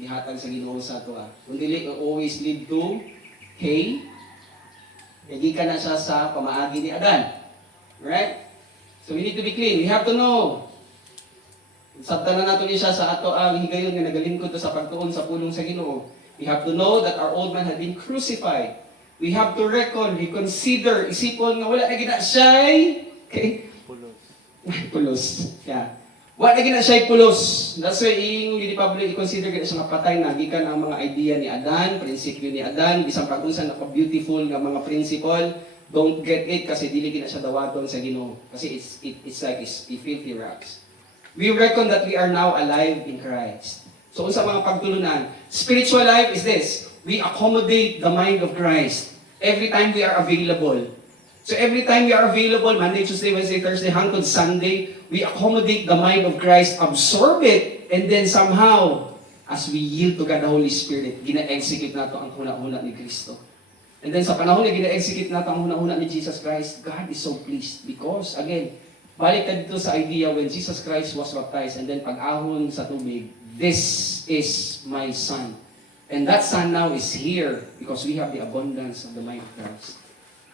Ihatag sa Ginoo sa ato. Kung dili always lead to hay. Hindi ka na siya sa pamaagi ni Adan. Right? So we need to be clean. We have to know. Sabtan na nato ni siya sa ato ang higayon nga nagalingkod to sa pagtuon sa pulong sa Ginoo. We have to know that our old man had been crucified. We have to reconsider, isipon nga wala na gina siya'y, okay? Pulos. Yeah. Wala na gina siya'y pulos. That's why yung Lady Pablo, i-consider gina siya nga patay na, gikan ang mga idea ni Adan, prinsipyo ni Adan, bisang pag-unsan naka-beautiful nga mga principle, don't get it kasi dili gina siya dawaton sa Ginoo. Kasi it's like filthy rags. We reckon that we are now alive in Christ. So, sa mga pagtulunan, spiritual life is this. We accommodate the mind of Christ every time we are available. So, every time we are available, Monday, Tuesday, Wednesday, Thursday, hangtod Sunday, we accommodate the mind of Christ, absorb it, and then somehow, as we yield to God the Holy Spirit, gina-execute nato ang huna-huna ni Kristo. And then sa panahon na gina-execute nato ang huna-huna ni Jesus Christ, God is so pleased because, again, balik ka dito sa idea when Jesus Christ was baptized and then pag-ahon sa tubig, this is my Son. And that Son now is here because we have the abundance of the mind of Christ.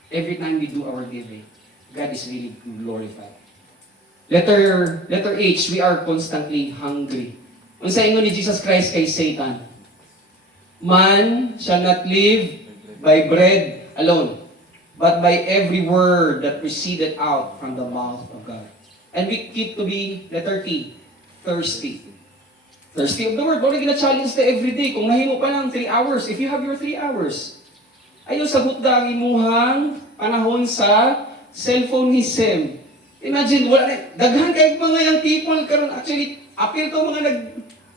Every time we do our giving, God is really glorified. Letter H, we are constantly hungry. Ang sa ingon ni Jesus Christ kay Satan, man shall not live by bread alone, but by every word that proceeded out from the mouth of God. And we keep to be, letter T, thirsty. Thirsty of the word. Wala gina-challenge na everyday. Kung nahimo pa lang 3 hours, if you have your 3 hours, ayaw sagot da ang imuhang panahon sa cellphone-ism. Imagine, wala na, daghan kayo mga young people karon actually, appeal to mga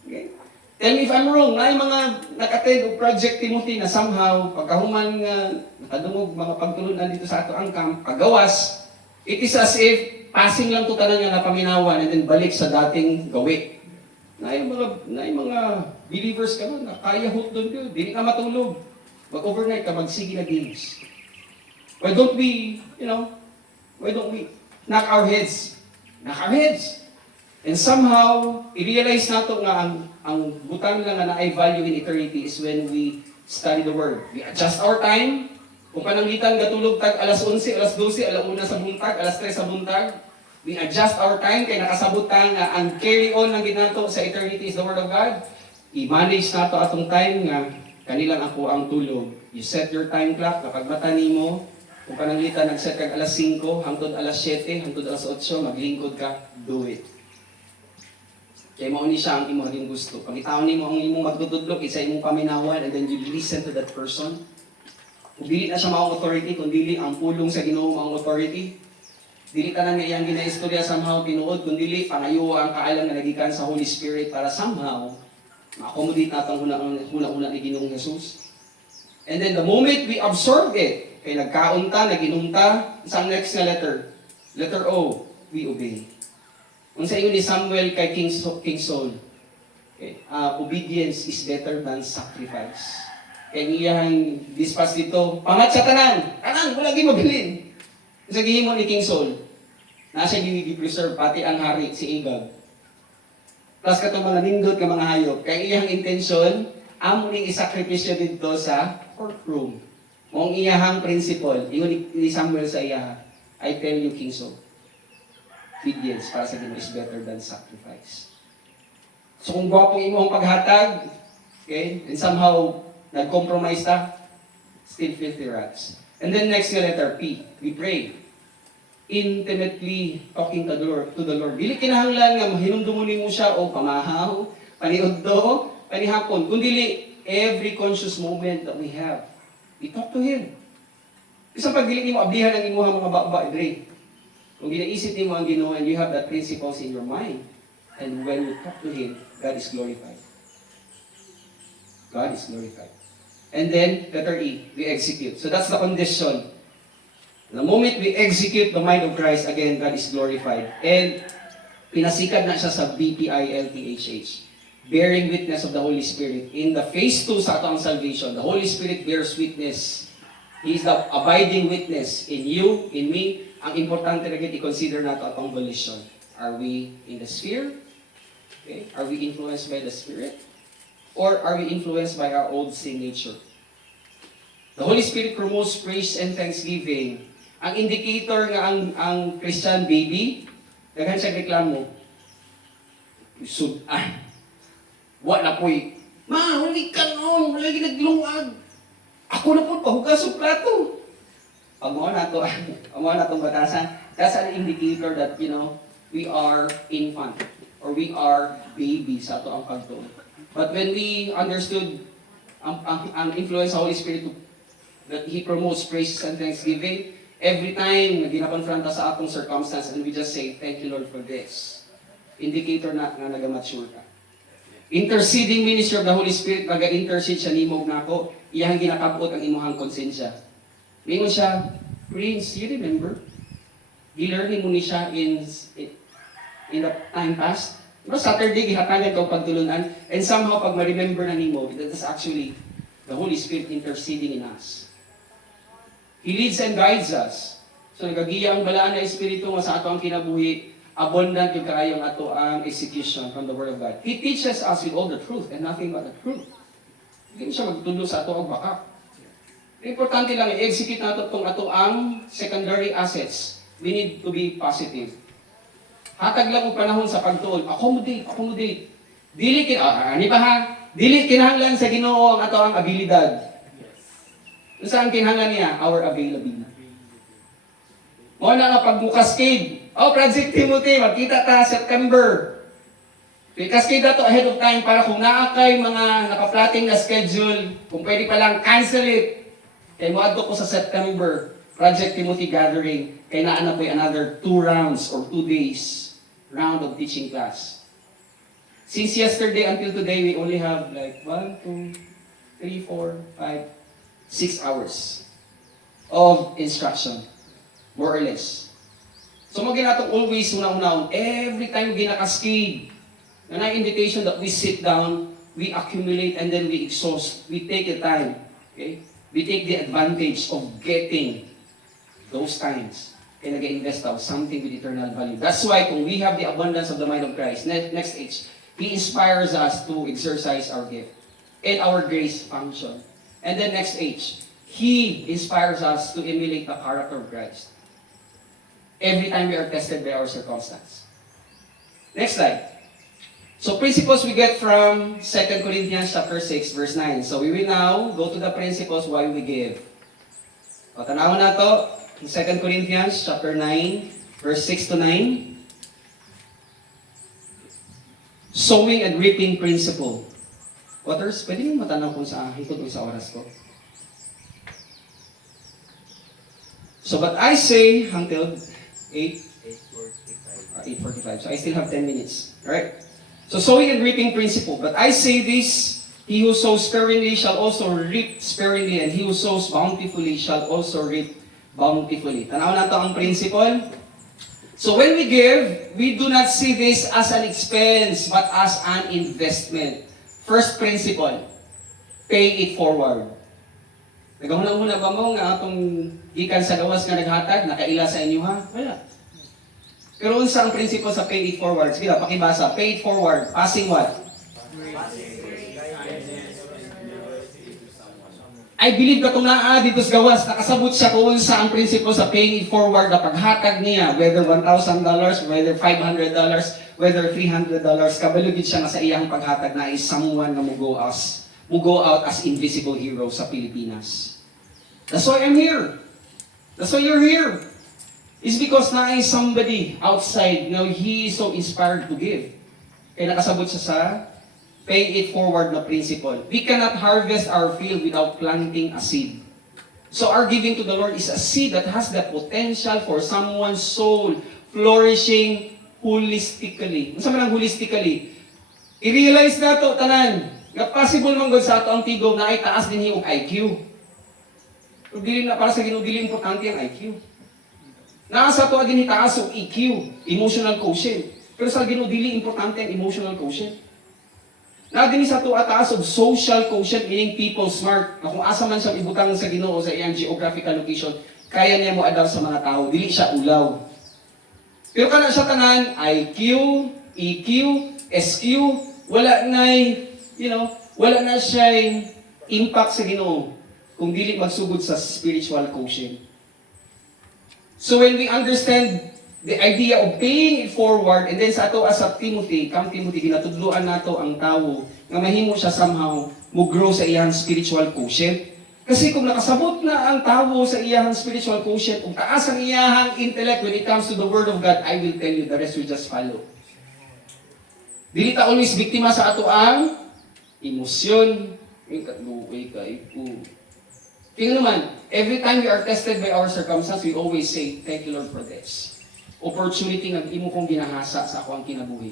okay? Tell me if I'm wrong, na yung mga nag-attend o Project Timothy na somehow, pagkahuman nga, nakadungog mga pagtulunan dito sa ato ang camp, paggawas, it is as if passing lang to tanan nga napaminawan and then balik sa dating gawi. Na yung mga believers ka na kaya hook doon ko, di ka matulog. Mag-overnight ka, magsige na games. Why don't we knock our heads? Knock our heads. And somehow, i-realize nato nga ang butang lang na I value in eternity is when we study the Word. We adjust our time. Kung pananglitan, gatulog tag alas 11, alas 12, alauna sa buntag, alas 3 sa buntag. We adjust our time kay nakasabot ta nga ang carry on ng ginato sa eternity is the Word of God. I-manage nato atong time nga kanilang ako ang tulog. You set your time clock kapag mata nimo. Kung pananglitan nag-set kag alas 5 hangtod alas 7, hangtod alas 8 maglingkod ka, do it. Kaya mo ni siya ang imong ring gusto. Pag itaw nimo ang imong magtutudlok isa imong paminawan and then you listen to that person. Kung dili na siya maong authority, kung dili ang pulong sa Ginoo maong authority, dili ka na nga iyang ginaistorya somehow tinuod, kung dili pangayo ang kaalam na nagikan sa Holy Spirit para somehow ma-accommodate natin huna-huna ni Ginoong Jesus. And then the moment we absorb it, kay nagkaunta, naginumta, sa next na letter, letter O, we obey. Kung sa inyo ni Samuel kay King Saul, okay, obedience is better than sacrifice. Kaya iyang dispas dito, pangat sa tanan, wala gi mabilin. Sa gihimo ni King Saul, nasa gi preserve pati ang hari si Agag. Plus katong mga nindot nga mga hayop. Kay iyang intensyon, amo ning isakripisyo dito sa courtroom. Mong iyahang principle, ingon ni Samuel sa iya, I tell you, King Saul, obedience para sa Ginoo is better than sacrifice. So kung gwapong imong paghatag, okay, and somehow nag-compromise ta, still filthy rags. And then next nga letter P, we pray. Intimately talking to the Lord. Dili kinahanglan nga mahinumdumon mo siya o pamahaw, paniudto, panihapon. Kundi every conscious moment that we have, we talk to Him. Isang pag dili mo ablihan ang imuhang mga baba, Dre. Kung ginaisip mo ang Ginoo and you have that principles in your mind, and when you talk to Him, God is glorified. God is glorified. And then, letter E, we execute. So that's the condition. The moment we execute the mind of Christ, again, God is glorified. And pinasikat na siya sa BPILTHH. Bearing witness of the Holy Spirit. In the phase 2 sa atong salvation, the Holy Spirit bears witness. He is the abiding witness in you, in me. Ang importante rin i-consider nato atong volition. Are we in the sphere? Okay. Are we influenced by the Spirit? Or are we influenced by our old sin nature? The Holy Spirit promotes praise and thanksgiving. Ang indicator nga ang Christian baby, daghan siya reklamo. Sudan. Wala po'y, ma, huli ka noon, wala ginaglungag. Ako na po, pahugas ang plato. Pag mo na itong batasan, that's an indicator that, we are infant or we are baby sa ito ang pagtuon. But when we understood ang influence sa Holy Spirit that He promotes praise and thanksgiving, every time na ginakonfronta sa atong circumstance and we just say, thank you Lord for this. Indicator na nag-mature ka. Interceding ministry of the Holy Spirit, nag-intercede siya nimog na ako, iyang ginakabot ang imuhang konsensya. Mingon siya, Prince, you remember? Gilearning mo ni siya in the time past. Diba Saturday, gihatagan ka pagtulunan, and somehow pag ma-remember na nimo, that is actually the Holy Spirit interceding in us. He leads and guides us. So nagagiya ang balaan na Espiritu nga sa ato ang kinabuhi, abundant yung kaayong ato ang execution from the Word of God. He teaches us with all the truth and nothing but the truth. Hindi siya magtulo sa ato ang baka. Importante lang, i-execute nato itong ato ang secondary assets. We need to be positive. Hatag lang ang panahon sa pagtuon. Accommodate. Dili kinahanglan sa Ginoo ang ato ang abilidad. Saan kinahanglan niya? Our availability. Mo na nga pag-cascade. Project Timothy, magkita ta September. I-cascade na to ahead of time para kung naakay mga nakaplating na schedule, kung pwede pa lang, cancel it. Kaya muadto ko sa September, Project Timothy Gathering, kaya naana po another 2 rounds or 2 days round of teaching class. Since yesterday until today, we only have like 1, 2, 3, 4, 5, 6 hours of instruction, more or less. So mag-ginatong always unang-unahon, every time ginakaskade, na invitation that we sit down, we accumulate and then we exhaust. We take the time. Okay? We take the advantage of getting those times. Kaya nag-invest tayo something with eternal value. That's why kung we have the abundance of the mind of Christ, next H, He inspires us to exercise our gift and our grace function. And then next H, He inspires us to emulate the character of Christ. Every time we are tested by our circumstance. Next slide. So principles we get from 2 Corinthians chapter 6, verse 9. So we will now go to the principles why we give. O, tanawin na to, 2 Corinthians chapter 9, verse 6 to 9. Sowing and reaping principle. Waters, pwede mo matanong kung sa hikot sa oras ko. So, but I say until 8:45. So I still have 10 minutes. Alright? So sowing and reaping principle. But I say this, he who sows sparingly shall also reap sparingly, and he who sows bountifully shall also reap bountifully. Tanaw na to ang principle. So when we give, we do not see this as an expense, but as an investment. First principle, pay it forward. Nagahuna-huna ba mo nga atong gikan sa gawas nga naghatag, nakaila sa inyo ha? Wala. Pero unsa ang prinsipyo sa pay it forward? Sige na, pakibasa. Pay it forward. Passing what? I believe ka kung naa dito sa gawas, nakasabot siya kung unsa ang prinsipyo sa paying it forward na paghatag niya, whether $1,000, whether $500, whether $300, kabalugid siya nga sa iyang paghatag na is someone na mo go out as invisible hero sa Pilipinas. That's why I'm here. That's why you're here. It's because na is somebody outside, he is so inspired to give. Kaya nakasabot siya sa pay it forward na principle. We cannot harvest our field without planting a seed. So our giving to the Lord is a seed that has the potential for someone's soul flourishing holistically. Ano man ang holistically? I-realize na to, tanan, na possible man gud sa ato ang tigo na ay taas din yung IQ. Pero dili na para sa Ginoo dili importante ang IQ. Naa sa ato din itaas ang EQ, emotional quotient. Pero sa Ginoo dili importante ang emotional quotient. Nagini sa tuwa taas og social quotient, meaning people smart. Na kung asa man siya ibutang sa Ginoo sa iyang geographical location, kaya niya mo adaw sa mga tao, dili siya ulaw. Pero kana siya tanan, IQ, EQ, SQ, wala na siya impact sa Ginoo kung dili magsugod sa spiritual quotient. So when we understand the idea of paying it forward, and then sa ato as a Timothy, ginatudluan nato ang tao nga mahimo siya somehow mo-grow sa iyang spiritual quotient. Kasi kung nakasabot na ang tao sa iyang spiritual quotient, kung taas ang iyang intellect when it comes to the Word of God, I will tell you, the rest will just follow. Dili ta always biktima sa ato ang emosyon. Tingnan naman, every time we are tested by our circumstance, we always say, thank you Lord for this. Opportunity nga imo kong ginahasa sa ako ang kinabuhi.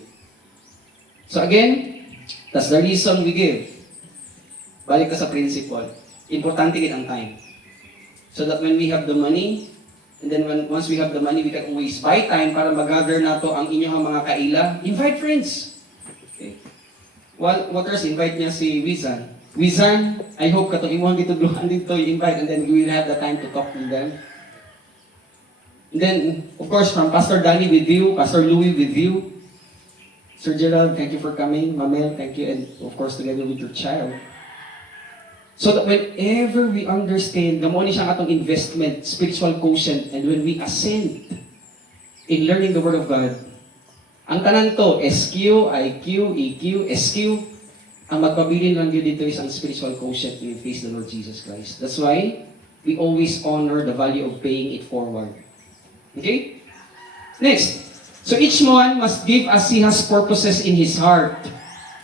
So again, that's the reason we give. Balik ka sa principle. Importante din ang time. So that when we have the money, and then once we have the money, we can always buy time para mag-gather nato ang inyong mga kaila. Invite friends. Okay. Waters, invite niya si Wizan. Wizan, I hope katong imuhang dito duhan dito i-invite, and then we will have the time to talk with them. And then, of course, from Pastor Danny with you, Pastor Louis with you, Sir Gerald, thank you for coming. Mamel, thank you, and of course, together with your child. So that whenever we understand, gamon siya atong investment, spiritual quotient, and when we ascend in learning the Word of God, ang tanan to, SQ, IQ, EQ, SQ, ang magpabilin lang yun dito is ang spiritual quotient when we face the Lord Jesus Christ. That's why we always honor the value of paying it forward. Okay? Next. So each one must give as he has purposes in his heart,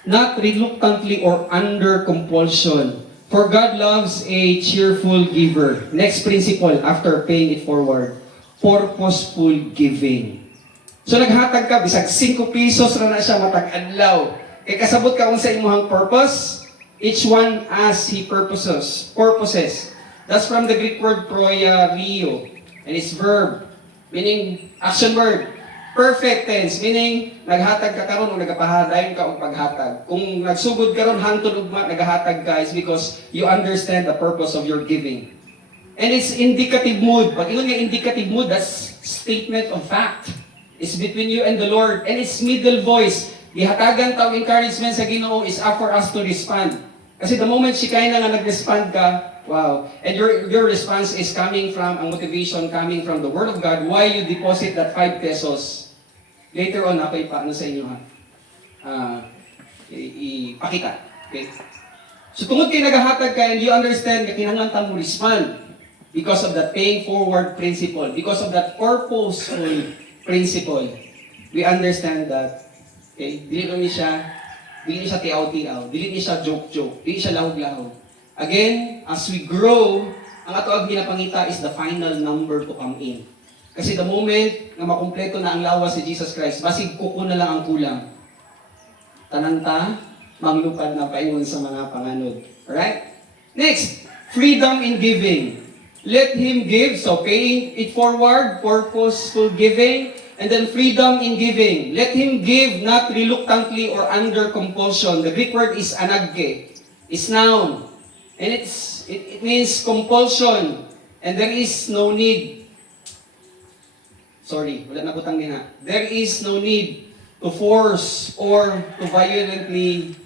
not reluctantly or under compulsion. For God loves a cheerful giver. Next principle after paying it forward, purposeful giving. So naghatag ka, bisag 5 pesos na siya matag-adlaw. Kaya kasabot ka kung sa imuhang purpose, each one as he purposes. That's from the Greek word proiario, and it's verb, meaning action word. Perfect tense, meaning naghatag ka karon o nagapahadayon ka og paghatag. Kung nagsugod karon hangtod ugma naghatag ka is because you understand the purpose of your giving. And it's indicative mood. Pag ingon nga indicative mood, that's statement of fact. It's between you and the Lord, and it's middle voice. Gihatagan taw encouragement sa Ginoo is up for us to respond. Kasi the moment si kay na nga nag-respond ka, wow. And your response is coming from, ang motivation coming from the Word of God, why you deposit that 5 pesos. Later on, ako ipaano sa inyo ha. Ipakita. Okay? So tungod kayo naghahatag ka and you understand na kinahanglan ta mo respond because of that paying forward principle, because of that purposeful principle. We understand that, okay, dili niya siya tiaw-tiaw, dili niya siya joke-joke, dili siya lahog-lahog. Again, as we grow, ang ato ang ginapangita is the final number to come in. Kasi the moment na makumpleto na ang lawas si Jesus Christ, basig kuko na lang ang kulang. Tananta, manglupad na paingon sa mga panganod. Alright? Next, freedom in giving. Let him give, so paying it forward, purposeful giving, and then freedom in giving. Let him give not reluctantly or under compulsion. The Greek word is anagge. It's noun. And it means compulsion. And there is no need. Sorry, wala na butang din ha. There is no need to force or to violently,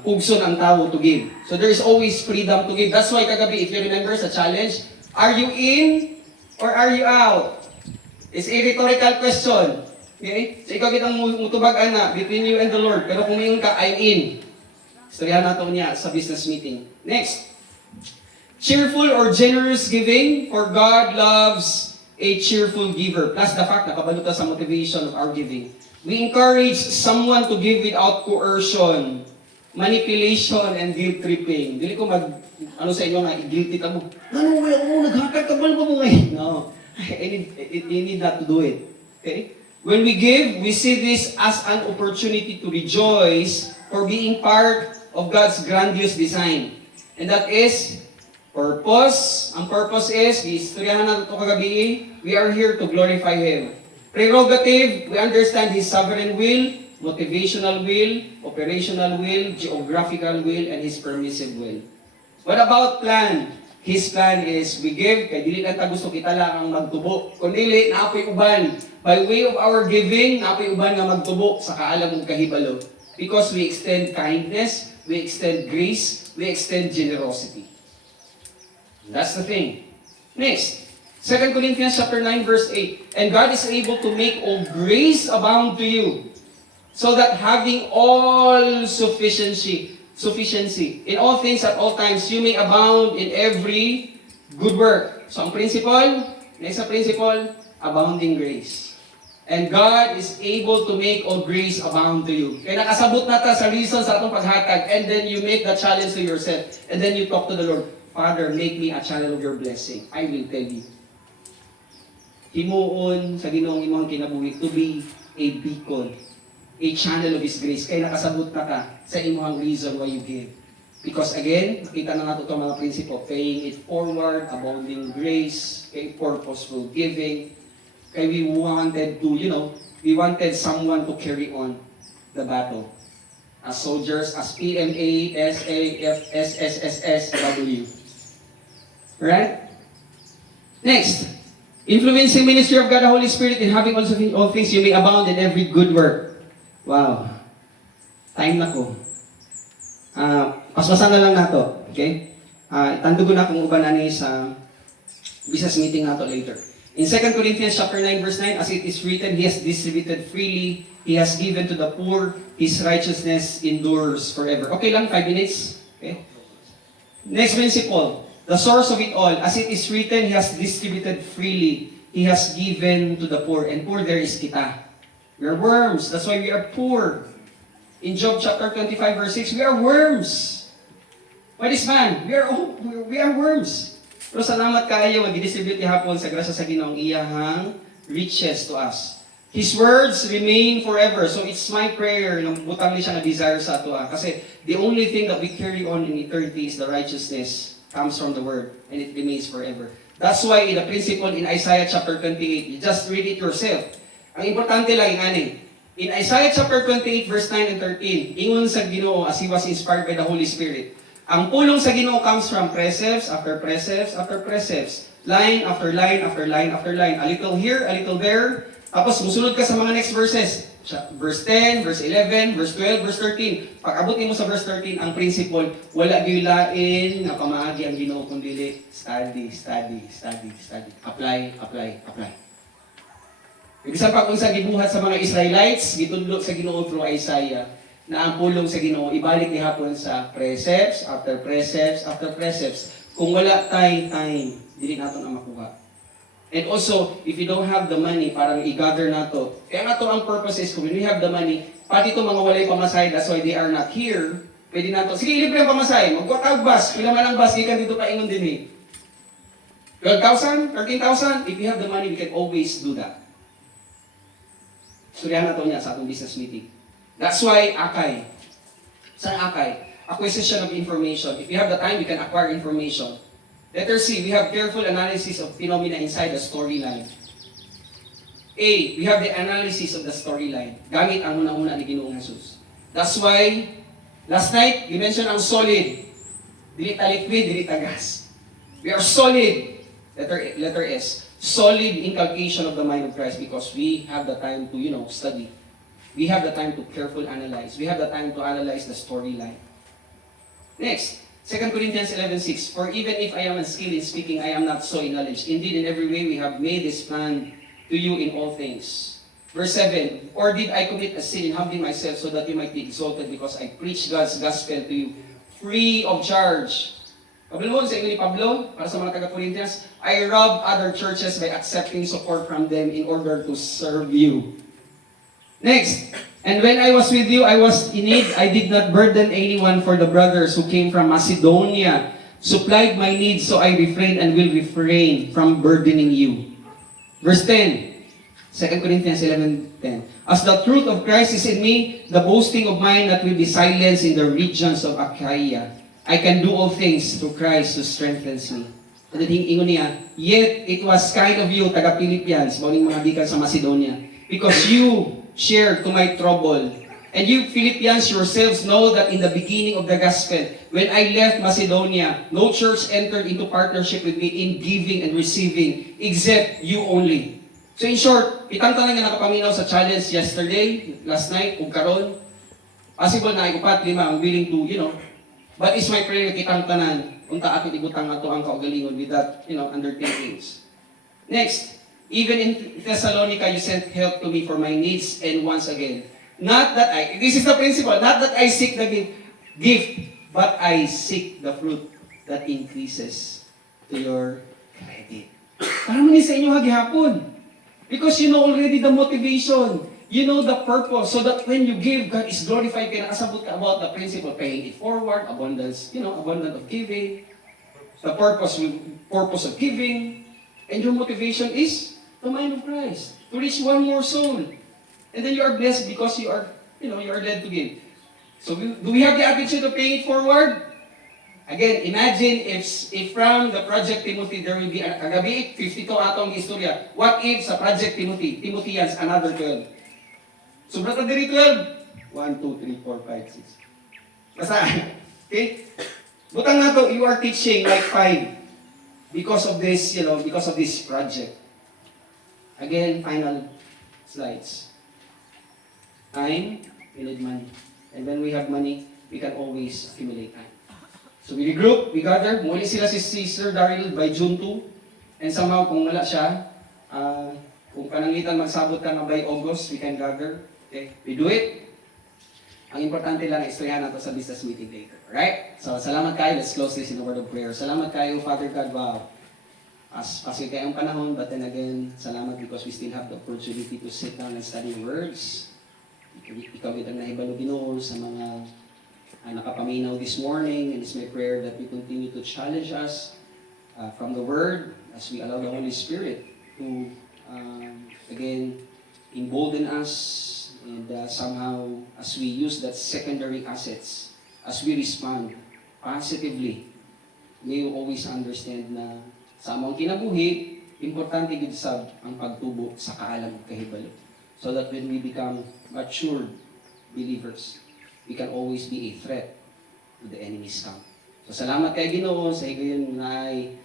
pugson ang tao to give. So there is always freedom to give. That's why kagabi, if you remember sa challenge, are you in or are you out? It's a rhetorical question. Okay? So ikaw kitang mutubagan na between you and the Lord. Pero kung mayroon ka, I'm in. Istoryahan nato niya sa business meeting. Next. Cheerful or generous giving, for God loves a cheerful giver. Plus the fact na kabalo ta sa motivation of our giving. We encourage someone to give without coercion, manipulation, and guilt-tripping. Dili ko sa inyo nga, i-guilty ta mo. Ano, wala mo, naghatag kabal pa mo ngayon. No. You need not to do it. Okay? When we give, we see this as an opportunity to rejoice for being part of God's grandiose design. And that is purpose. Ang purpose is, istoryahan natin ito kagabi, we are here to glorify Him. Prerogative, we understand His sovereign will, motivational will, operational will, geographical will, and His permissive will. What about plan? His plan is, we give, kaya dili lang ta gusto kita lang ang magtubo. Kung dili, naapoy uban. By way of our giving, naapoy uban nga magtubo sa kaalam mong kahibalo. Because we extend kindness, we extend grace, we extend generosity. That's the thing. Next, 2 Corinthians chapter 9, verse 8. And God is able to make all grace abound to you, so that having all sufficiency, in all things at all times, you may abound in every good work. So ang principle, next sa principle, abounding grace. And God is able to make all grace abound to you. Kaya nakasabot na ta sa reason sa atong paghatag, and then you make the challenge to yourself, and then you talk to the Lord, Father, make me a channel of your blessing. I will tell you. Himuon sa Ginoong imong kinabuhi to be a beacon, a channel of His grace. Kaya nakasabot na ka sa imong reason why you give. Because again, nakita na nato itong mga principle, paying it forward, abounding grace, okay, purposeful giving. Kaya we wanted to, we wanted someone to carry on the battle. As soldiers, as PMA, SAF, SSSSW. Right? Next, influencing ministry of God the Holy Spirit in having also all things you may abound in every good work. Wow. Time na ko. Paspasan na lang nato. Okay? Itandugo na kung uban ani sa business meeting nato later. In 2 Corinthians chapter 9, verse 9, as it is written, He has distributed freely, He has given to the poor, His righteousness endures forever. Okay lang, 5 minutes. Okay? Next principle, the source of it all, as it is written, He has distributed freely, He has given to the poor. And poor, there is kita. We are worms, that's why we are poor. In Job chapter 25, verse 6, we are worms. What is man? We are worms. Pero salamat kayo, mag-distribute hapon sa grasya sa Ginoong iyahang riches to us. His words remain forever. So it's my prayer na butang ni siya na desire sa ato. Kasi the only thing that we carry on in eternity is the righteousness comes from the Word and it remains forever. That's why in the principle in Isaiah chapter 28, you just read it yourself. Ang importante lang yung aning. In Isaiah chapter 28 verse 9 and 13, ingon sa Ginoo as He was inspired by the Holy Spirit. Ang pulong sa Ginoo comes from precepts after precepts after precepts. Line after line after line after line. A little here, a little there. Tapos musunod ka sa mga next verses. Verse 10, verse 11, verse 12, verse 13. Pag abutin mo sa verse 13, ang principle, wala gilain nga pamaagi ang Ginoo kundi study, study, study, study. Apply, apply, apply. Ibisan pa kung sa gibuhat sa mga Israelites, gitudlo sa Ginoo through Isaiah, na ang pulong sa Ginoo ibalik ni hapon sa precepts after precepts after precepts. Kung wala time, dili naton ang makuha. And also, if you don't have the money, parang i-gather nato. Kaya nato ang purpose is, kung we have the money, pati itong mga walay pamasahe, that's why they are not here, pwede nato, sige, libre ang pamasahe, magkotag bus, pila man ang bus, gikan dito paingon din eh. 12,000, 13,000, if you have the money, we can always do that. Suryahan nato niya sa atong business meeting. That's why Akay. Saan Akay? Acquisition of information. If you have the time, you can acquire information. Letter C, we have careful analysis of phenomena inside the storyline. A, we have the analysis of the storyline. Gamit ang una-una ni Ginoong Jesus. That's why, last night, we mentioned ang solid. Dili ta liquid, dili ta gas. We are solid. Letter S. solid inculcation of the mind of Christ because we have the time to, study. We have the time to carefully analyze. We have the time to analyze the storyline. Next, 2 Corinthians 11:6. For even if I am unskilled in speaking, I am not so in knowledge. Indeed, in every way we have made this plan to you in all things. Verse 7, or did I commit a sin in humbling myself so that you might be exalted because I preach God's gospel to you free of charge? Pablo, sa inyo ni Pablo, para sa mga taga-Corinthians, I rob other churches by accepting support from them in order to serve you. Next, and when I was with you, I was in need. I did not burden anyone, for the brothers who came from Macedonia supplied my needs, so I refrained and will refrain from burdening you. Verse 10, 2 Corinthians 11:10. As the truth of Christ is in me, the boasting of mine that will be silenced in the regions of Achaia. I can do all things through Christ who strengthens me. And then ingon niya, yet it was kind of you, taga-Philippians, mauling mga gikan sa Macedonia, because you shared to my trouble. And you Philippians yourselves know that in the beginning of the gospel, when I left Macedonia, no church entered into partnership with me in giving and receiving, except you only. So in short, itang tanan nga nakapaminaw sa challenge yesterday, last night, ug karon, possible na ay upat, lima, ang willing to, but it's my prayer kitang tanan, unta ato ibutang ato ang kaugalingon with that, undertakings. Next, even in Thessalonica, you sent help to me for my needs, and once again, this is the principle, not that I seek the gift, but I seek the fruit that increases to your credit. Parang man sa inyo hagihapon. Because you know already the motivation. You know the purpose. So that when you give, God is glorified. Kaya nakasabot ka about the principle, paying it forward, abundance, abundance of giving. The purpose of giving. And your motivation is the mind of Christ. To reach one more soul. And then you are blessed because you are led to give. So do we have the attitude of paying it forward? Again, imagine if from the Project Timothy, there will be kagabi, 52 atong istorya. What if sa Project Timothyans, another 12? Sobra ta diri 12? 1, 2, 3, 4, 5, 6. Basta, okay? Butang na to, you are teaching like 5 because of this, because of this project. Again, final slides. Time, we need money. And when we have money, we can always accumulate time. So we regroup, we gather, muli sila si Sir Daryl by June 2. And somehow, kung wala siya, kung pananglitan magsabot ka na by August, we can gather. Okay, we do it. Ang importante lang, istoryahan nato sa business meeting later. Alright? So, salamat kayo. Let's close this in a word of prayer. Salamat kayo, Father God. Wow. Pasil kayo ang panahon, but then again, salamat because we still have the opportunity to sit down and study words. Ikaw itang nahibalo, Ginoo, sa mga nakapaminaw this morning, and it's my prayer that we continue to challenge us from the Word as we allow the Holy Spirit to, again, embolden us, and somehow, as we use that secondary assets, as we respond positively, may you always understand na sa among kinabuhi, importante gid sab ang pagtubo sa kaalam ug kahibalo. So that when we become matured believers, we can always be a threat to the enemy's camp. So salamat kay Ginoo sa higayon nga ay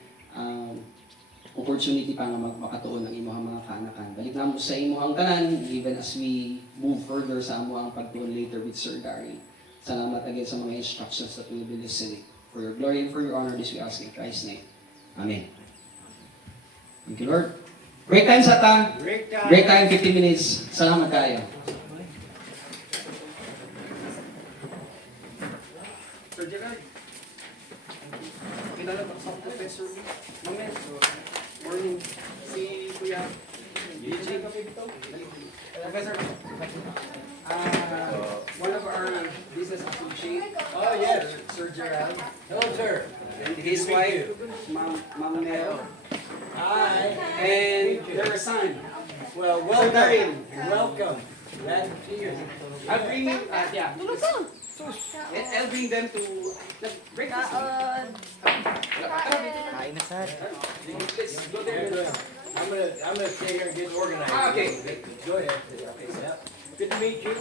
opportunity pa nga makatuon ang imong mga kaanakan. Balik na mo sa imong tanan even as we move further sa among pagtuon later with Sir Daryl. Salamat again sa mga instructions that we will be listening. For your glory and for your honor, this we ask in Christ's name. Amen. Thank you, Lord. Break time sa ta. Break time, 15 minutes. Salamat kayo. Sir Gerard, kilala ba sa professor mo? Mamaya, morning. Si Kuya Eugene. Professor, one of our business associates. Oh, yes. Sir Gerald. Hello, sir. And his wife, Ma'am Nel. Hi. And their son. Well, Sir welcome. Daryl. Welcome. Glad to see you. I'll bring you, I'll bring them to breakfast. Let's go there. I'm gonna stay here and get organized. Okay. Go ahead. Okay. Yep. Good to meet you.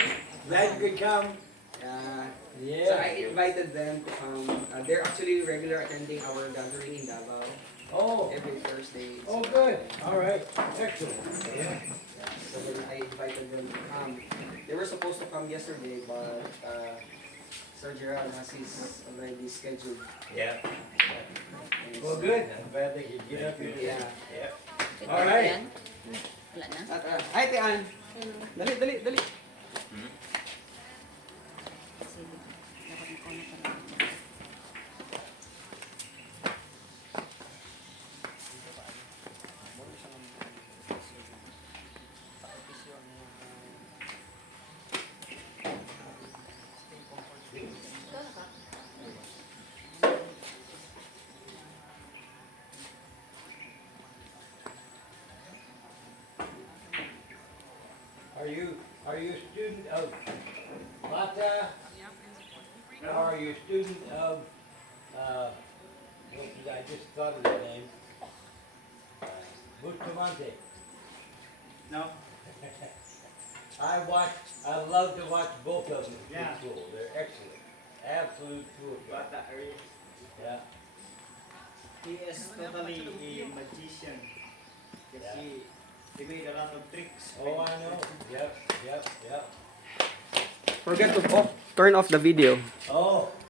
Glad you could come. So I invited them to come. They're actually regular attending our gathering in Davao. Oh, every Thursday. oh, good. All right. Excellent. So then I invited them. They were supposed to come yesterday, but Sir Gerald has his already scheduled. Yeah. And Well, so- good. I'm glad they could get up here. Yeah. Yeah. All right. Wala na? Hi, Tian. Dali, dali, dali. Sige. Dapat na ko na pala. Are you a student of Mata? Or are you a student of, what did I just thought of the name? Bustamante. No. I love to watch both of them Yeah. at school. They're excellent. Absolute tour. Bata, are you? Yeah. He is totally a magician. Kasi he made a lot of tricks. Oh, I know. Yep, yep, yep. Forget to turn off the video. Oh,